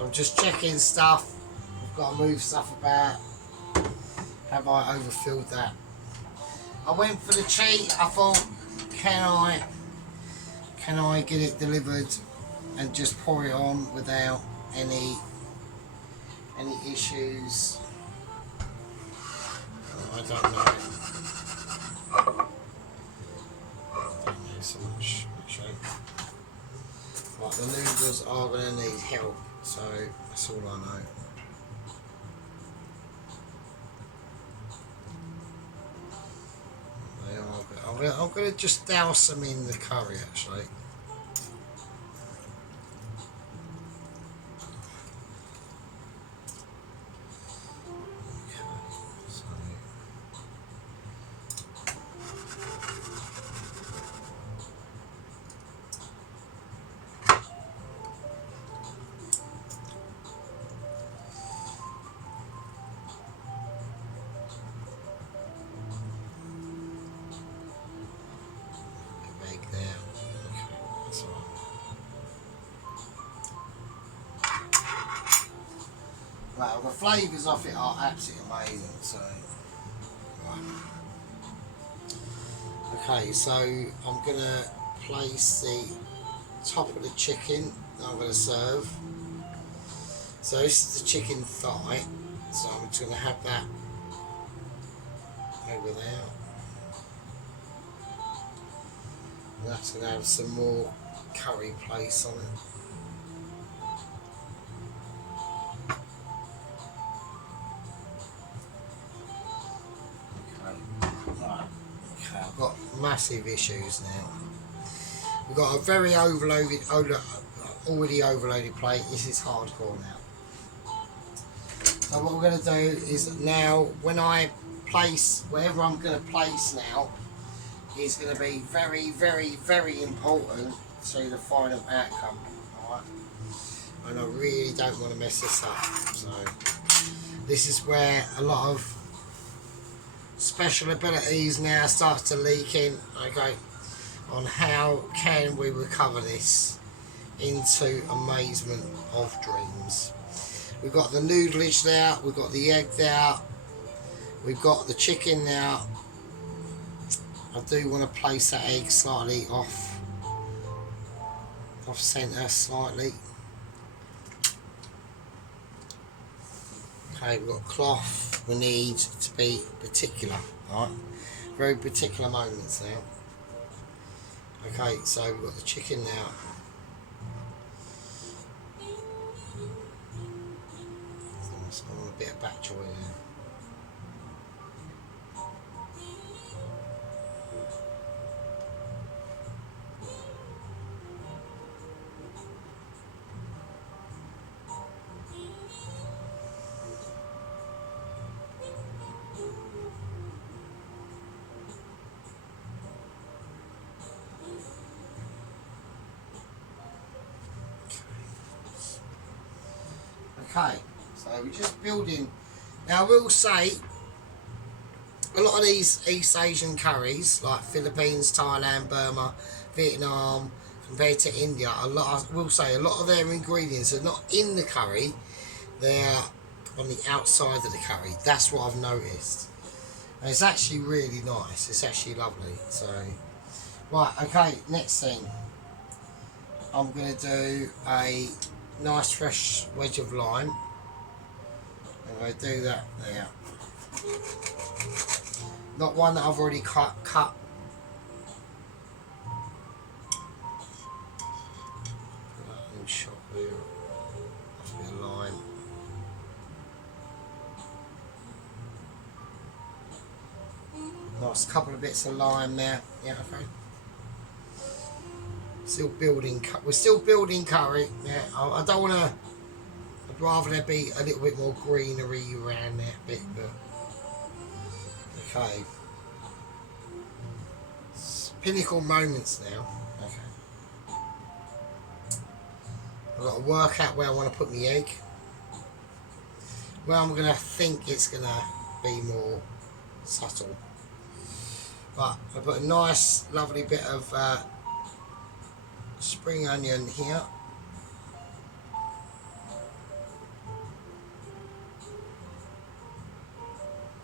I'm just checking stuff. I've got to move stuff about. Have I overfilled that? I went for the cheat. I thought, can I get it delivered and just pour it on without any issues? Oh, I don't know. I don't know so much actually. Right, the noodles are going to need help, so that's all I know. They are. I'm going to just douse them in the curry actually. Well, the flavours of it are absolutely amazing, so right. Okay, so I'm gonna place the top of the chicken that I'm gonna serve. So this is the chicken thigh. So I'm just gonna have that over there. And that's gonna have some more curry place on it. Right. Okay, I've got massive issues now. We've got a very already overloaded plate. This is hardcore now. So what we're going to do is now, when I place, wherever I'm going to place now, is going to be very, very, very important to the final outcome. Alright? And I really don't want to mess this up. So this is where a lot of special abilities now starts to leak in, okay, on how can we recover this into amazement of dreams. We've got the noodleage there, we've got the egg there, we've got the chicken there. I do want to place that egg slightly off centre slightly. Okay, we've got cloth. We need to be particular, right? Very particular moments now. Okay, so we've got the chicken now. So I want a bit of bak choy there. Okay, so we're just building. Now I will say, a lot of these East Asian curries, like Philippines, Thailand, Burma, Vietnam, compared to India, I will say a lot of their ingredients are not in the curry, they're on the outside of the curry. That's what I've noticed. And it's actually really nice, it's actually lovely. So, right, okay, next thing. I'm going to do a nice fresh wedge of lime. I'm going to do that there. Not one that I've already cut. Put that in shot there. That's a bit of lime. Nice couple of bits of lime there. Yeah, okay. Still building. We're still building curry. Yeah, I don't want to. I'd rather there be a little bit more greenery around that bit, but okay. It's pinnacle moments now. Okay. I've got to work out where I want to put my egg. Where I'm going to think it's going to be more subtle. But I put a nice, lovely bit of spring onion here.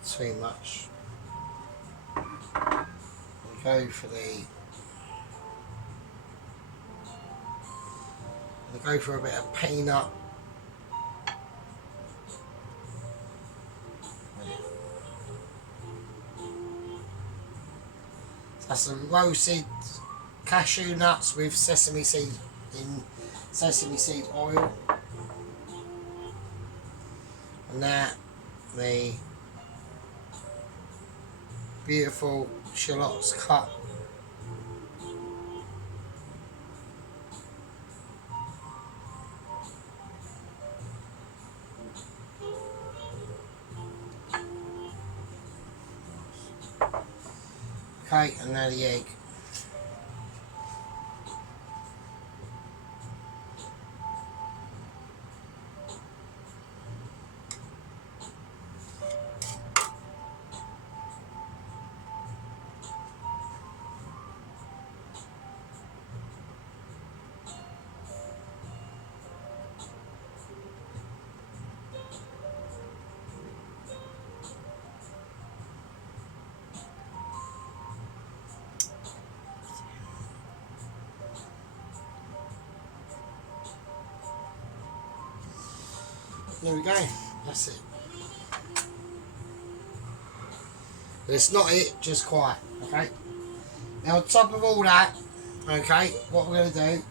Too much. And go for a bit of peanut. That's some roasted cashew nuts with sesame seed oil, and that the beautiful shallots cut. Okay, and now the egg. There we go. That's it. But it's not it, just quite. Okay. Now on top of all that, okay, what we're going to do,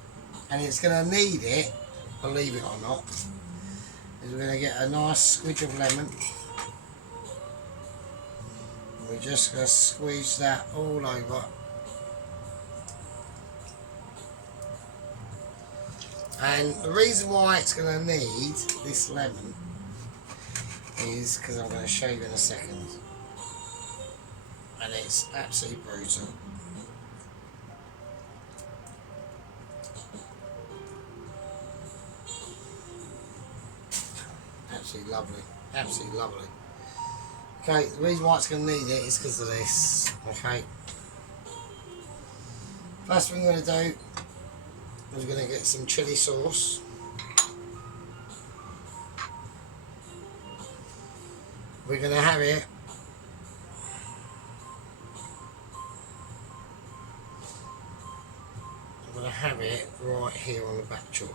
and it's going to need it, believe it or not, is we're going to get a nice squidge of lemon. And we're just going to squeeze that all over. And the reason why it's going to need this lemon is because I'm going to show you in a second. And it's absolutely brutal. Absolutely lovely. Absolutely lovely. Okay, the reason why it's going to need it is because of this. Okay. First thing we're going to do is we're going to get some chili sauce. We're going to have it right here on the back joint.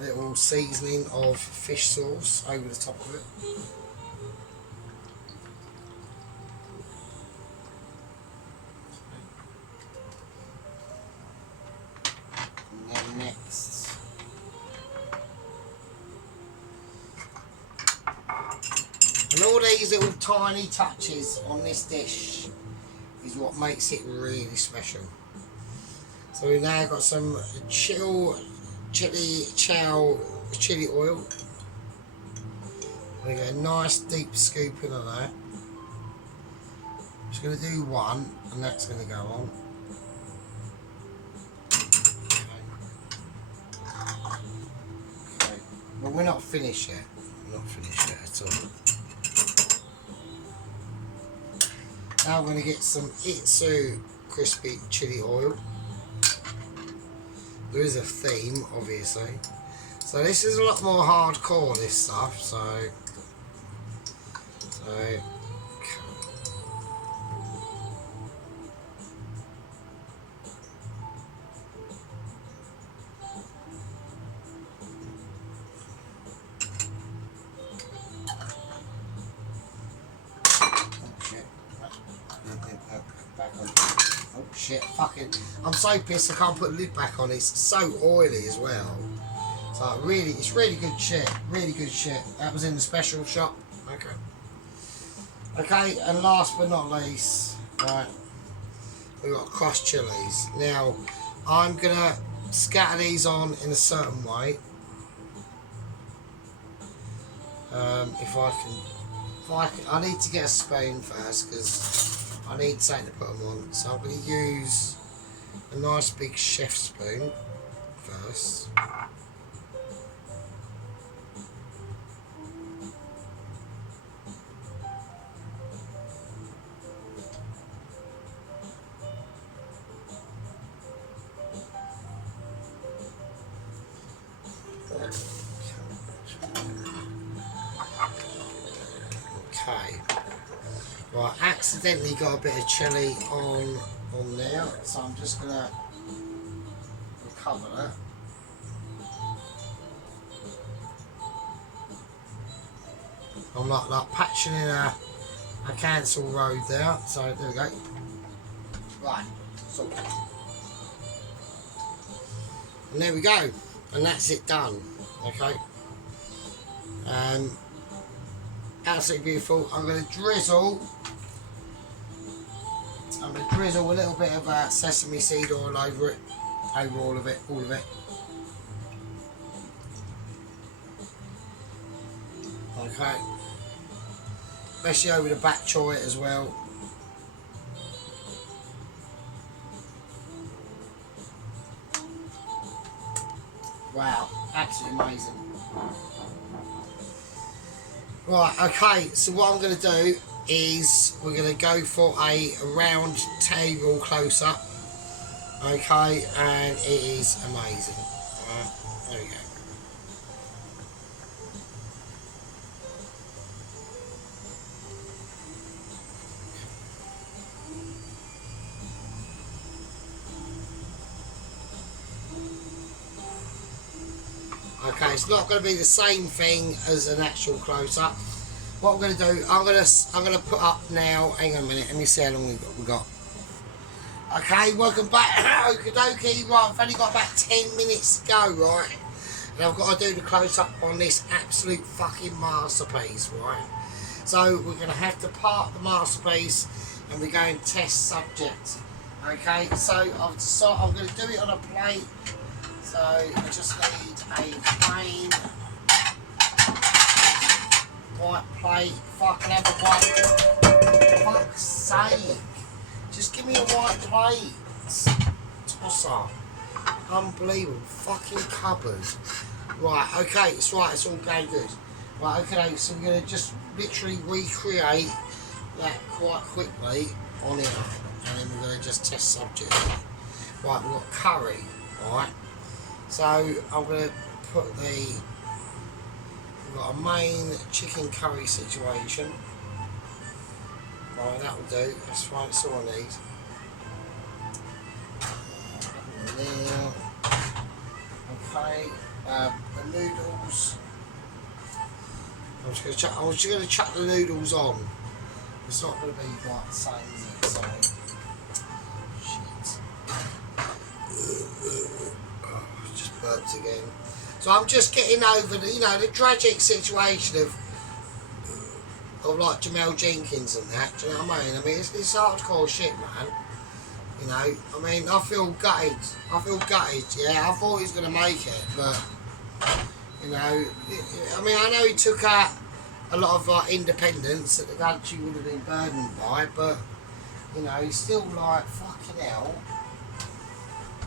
Little seasoning of fish sauce over the top of it. And then next, and all these little tiny touches on this dish is what makes it really special. So we've now got some chili oil. We get a nice deep scooping of that. Just going to do one, and that's going to go on. Okay. Well, we're not finished yet. We're not finished yet at all. Now we're going to get some Itsu crispy chili oil. There is a theme, obviously. So this is a lot more hardcore, this stuff. So oh shit, fucking, I'm so pissed I can't put the lid back on. It's so oily as well. So really, it's really good shit. Really good shit. That was in the special shop. Okay. Okay, and last but not least, right, we've got crushed chilies. Now, I'm gonna scatter these on in a certain way. I need to get a spoon first because I need something to put them on. So I'm going to use a nice big chef spoon first. Okay. Right, accidentally got a bit of chilli on there, so I'm just gonna recover that. I'm like patching in a cancel road there, so there we go. Right, so and there we go, and that's it done. Okay. Absolutely beautiful. I'm going to drizzle a little bit of sesame seed oil over it, over all of it. Okay. Especially over the bak choy as well. Wow, absolutely amazing. Right, okay, so what I'm going to do is we're going to go for a round table close up. Okay, and it is amazing. There we go. Okay, it's not going to be the same thing as an actual close up. What I'm going to do, I'm going to put up now. Hang on a minute, let me see how long we got. Okay, welcome back. Okie dokie. Right, I've only got about 10 minutes to go, right? And I've got to do the close up on this absolute fucking masterpiece, right? So we're going to have to part the masterpiece and we're going to test subject. Okay, so I'm going to do it on a plate. So I just need a plain white plate. Fucking have a white. Fuck's sake. Just give me a white plate. Tosser. Unbelievable. Fucking cupboard. Right, okay, it's right, it's all going good. Right, okay, so we're going to just literally recreate that quite quickly on here. And then we're going to just test subject. Right, we've got curry, right? So I'm going to put we've got a main chicken curry situation. Right, that'll do, that's fine, that's all I need. There. Okay, the noodles. I'm just going to chuck the noodles on. It's not going to be like the same, is it? So, shit. Just burped again. So I'm just getting over the, the tragic situation of like Jamel Jenkins and that. Do you know what I mean? I mean, it's hardcore shit, man. You know, I mean, I feel gutted. Yeah, I thought he was going to make it, but you know, I mean, I know he took out a lot of like independence that the country would have been burdened by, but you know, he's still like fucking hell.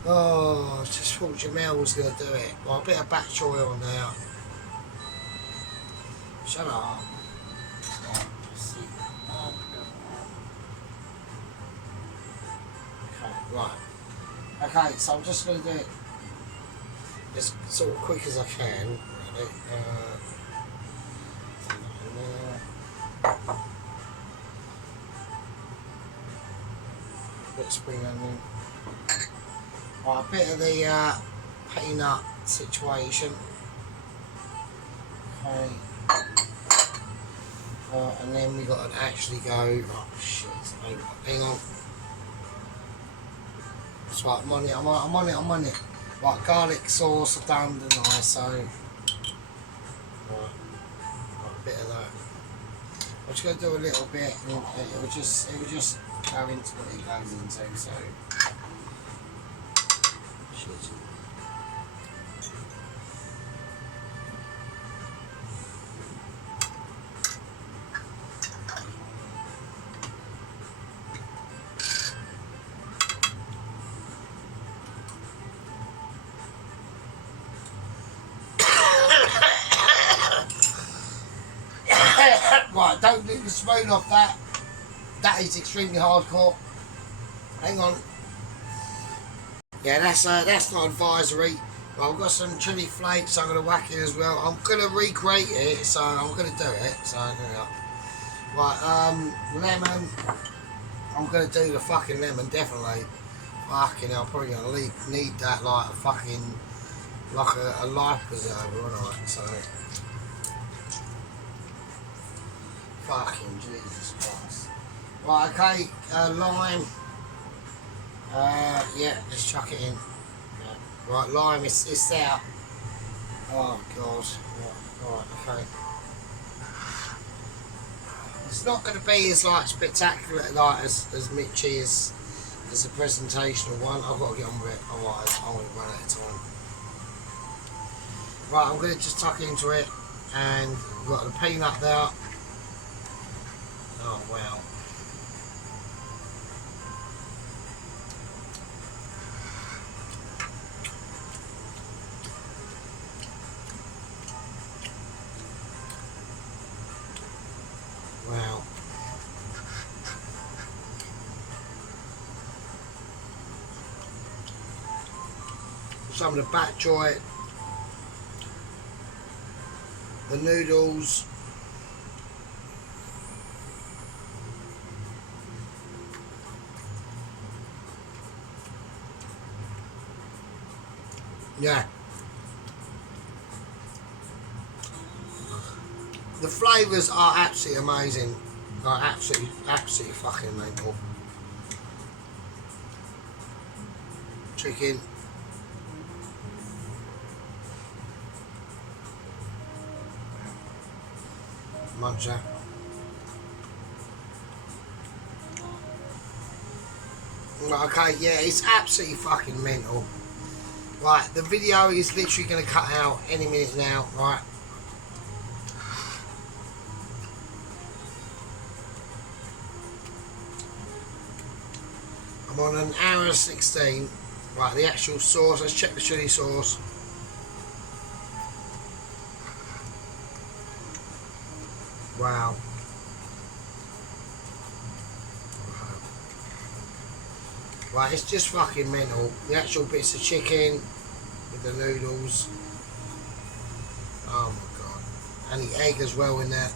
Oh, I just thought Jamel was going to do it. Well, a bit of batch oil on there. Shut up. Right. Okay, so I'm just going to do it as sort of quick as I can. Really. Bit of spring onion. Right, a bit of the peanut situation. Okay. And then we got to actually go. Oh shit! Hang on. That's right, I'm on it. Right, garlic sauce, I've done the nice, so right, a bit of that. I'm just gonna do a little bit, and it will just go into what it goes into. So, shit. Right, don't lick the spoon off that. That is extremely hardcore. Hang on. Yeah, that's not advisory. Well, I've got some chili flakes I'm going to whack in as well. I'm going to recreate it, so I'm going to do it. So, there we go. Right, lemon. I'm going to do the fucking lemon, definitely. Fucking hell, I'm probably going to need that like a fucking, like a life preserver, aren't I? So, fucking Jesus Christ. Right, okay, lime. Yeah, let's chuck it in. Yeah. Right, lime, it's there. Oh, God. Right, okay. It's not going to be as like spectacular like as Mitchy as a presentational one. I've got to get on with it, otherwise I'm going to run out of time. Right, I'm going to just tuck into it, and we've got the peanut there. Oh wow. Wow. some of the back joint, the noodles. Yeah. The flavours are absolutely amazing. Like absolutely fucking mental. Chicken. Muncher. Okay, yeah, it's absolutely fucking mental. Right, the video is literally going to cut out any minute now, right? I'm on an hour and 16. Right, the actual sauce, let's check the chilli sauce. Wow. Right, it's just fucking mental. The actual bits of chicken with the noodles. Oh my god. And the egg as well in there.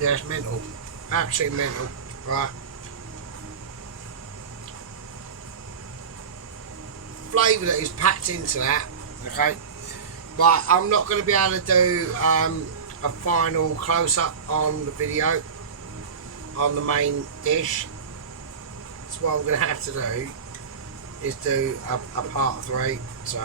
Yeah, it's mental. Absolutely mental. Right. Flavour that is packed into that. Okay. Right, I'm not going to be able to do a final close-up on the video on the main dish. So what I'm going to have to do is do a part 3. So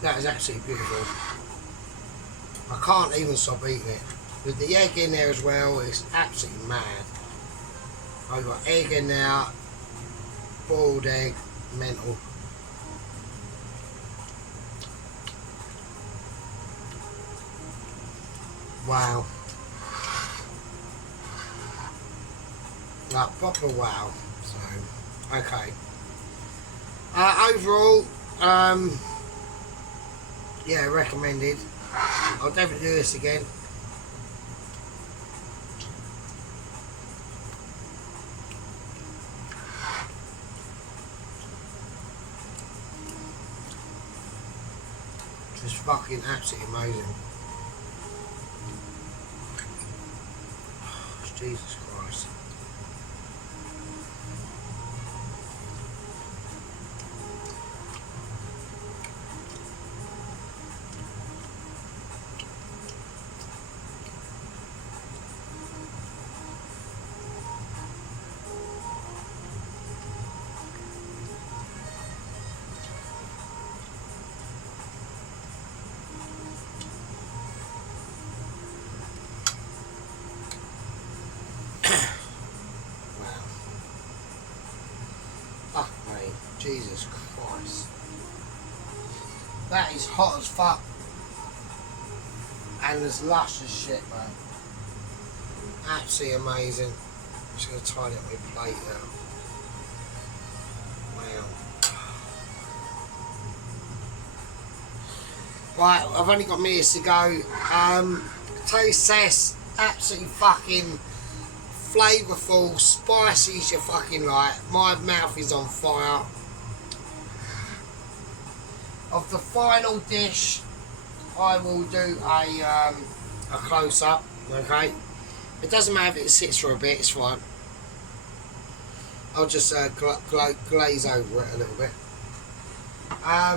that is absolutely beautiful. I can't even stop eating it. With the egg in there as well, it's absolutely mad. I've got egg in there, boiled egg, mental. Wow. Like proper wow. So, okay. Overall, yeah, recommended. I'll definitely do this again. It's fucking absolutely amazing. Oh, Jesus Christ. Jesus Christ. That is hot as fuck. And as lush as shit, man. Absolutely amazing. I'm just going to tidy up my plate now. Wow. Right, I've only got minutes to go. Taste test. Absolutely fucking flavourful, spicy as you fucking like. My mouth is on fire. Of the final dish, I will do a close-up, okay? It doesn't matter if it sits for a bit, it's fine. I'll just glaze over it a little bit. I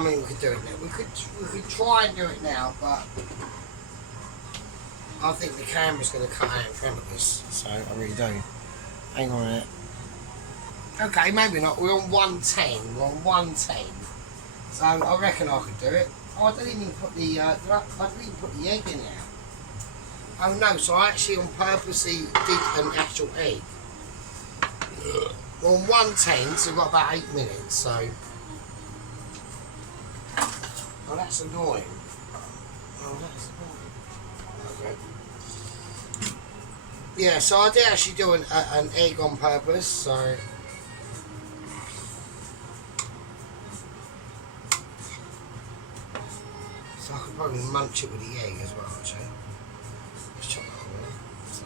mean, we could do it now. We could try and do it now, but I think the camera's going to cut out in front of us, so I really do. Hang on a minute. Okay, maybe not. We're on 110. We're on 110. So I reckon I could do it. Oh, I didn't even put the I didn't even put the egg in there. Oh no! So I actually on purposely did an actual egg. We're on 110, so we've got about 8 minutes. So, oh, that's annoying. Oh, that's annoying. Okay. Yeah, so I did actually do an egg on purpose, so I could probably munch it with the egg as well, actually. Let's chop that on there. So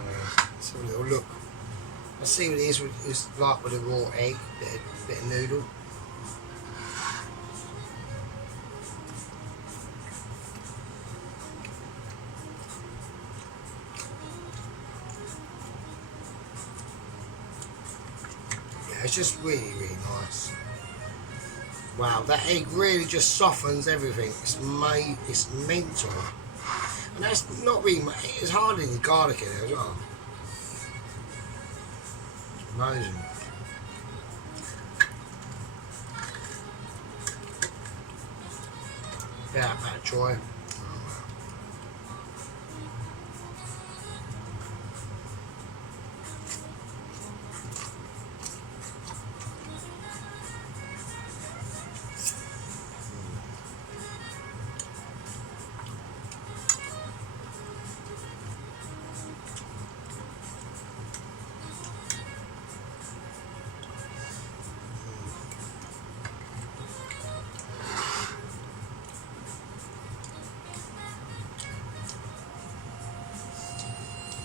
let's have a little look. Let's see what it is it's like with a raw egg, bit of noodle. Yeah, it's just really, really nice. Wow, that egg really just softens everything. It's mental. And that's not really, it's hardly any garlic in there as well. It's amazing. Yeah, Matt Troy.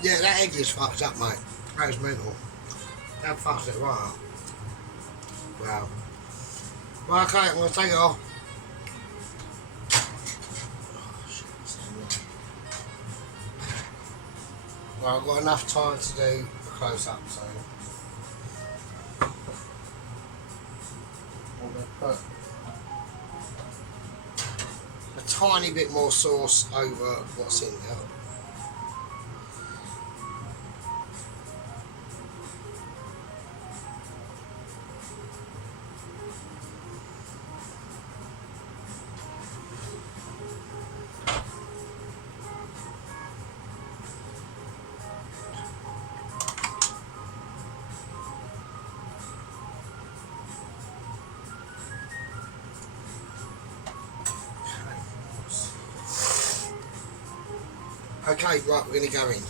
Yeah, that egg just fucked up, mate. That was mental. That fucked it right up. Wow. Right, okay, I'm going to take it off. Oh, shit, well, I've got enough time to do a close-up, so I'm going to put a tiny bit more sauce over what's in there. Okay, right, we're going to go in.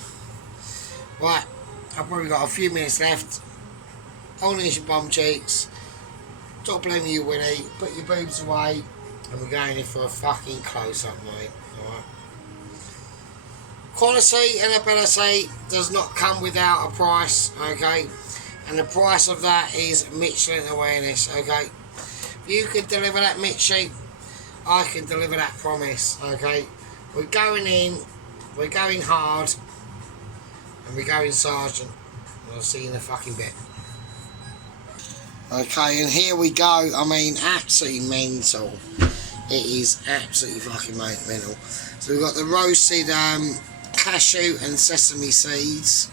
Right, I've probably got a few minutes left. Hold in your bum cheeks. Stop blaming your Winnie. Put your boobs away. And we're going in for a fucking close-up, mate. Alright. Quality and ability does not come without a price, okay? And the price of that is Michelin awareness, okay? If you can deliver that Mitchie, I can deliver that promise, okay? We're going in. We're going hard, and we're going sergeant. I'll see you in a fucking bit. Okay, and here we go. I mean, absolutely mental. It is absolutely fucking mental. So we've got the roasted cashew and sesame seeds.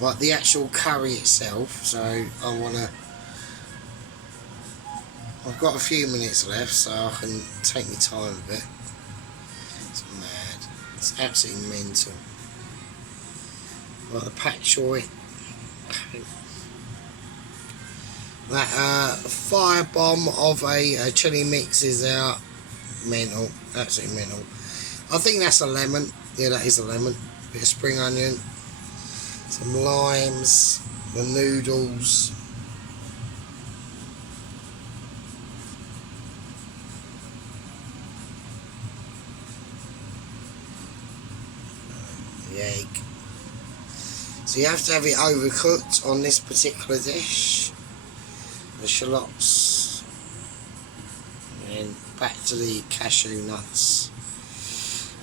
Right, the actual curry itself. So I've got a few minutes left, so I can take my time a bit. It's mad. It's absolutely mental. Like the pak choy. That firebomb of a chili mix is out. Mental. Absolutely mental. I think that's a lemon. Yeah, that is a lemon. Bit of spring onion. Some limes. The noodles. The egg. So you have to have it overcooked on this particular dish. The shallots. And back to the cashew nuts.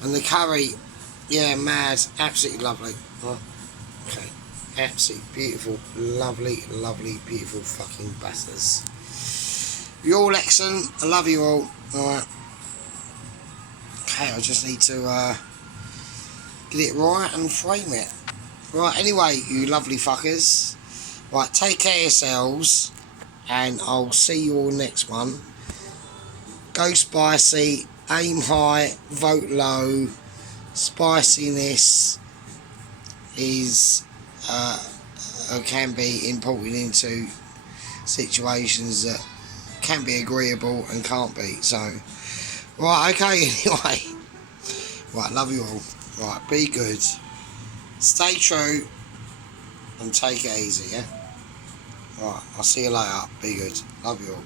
And the curry, yeah, mad, absolutely lovely. Oh, okay, absolutely beautiful, lovely, lovely, beautiful fucking batters. You're all excellent. I love you all. Alright. Okay, I just need to get it right and frame it. Right, anyway, you lovely fuckers. Right, take care of yourselves. And I'll see you all next one. Go spicy, aim high, vote low. Spiciness is can be imported into situations that can be agreeable and can't be. So, right, okay, anyway. Right, love you all. Right, be good. Stay true and take it easy, yeah? Right, I'll see you later. Be good. Love you all.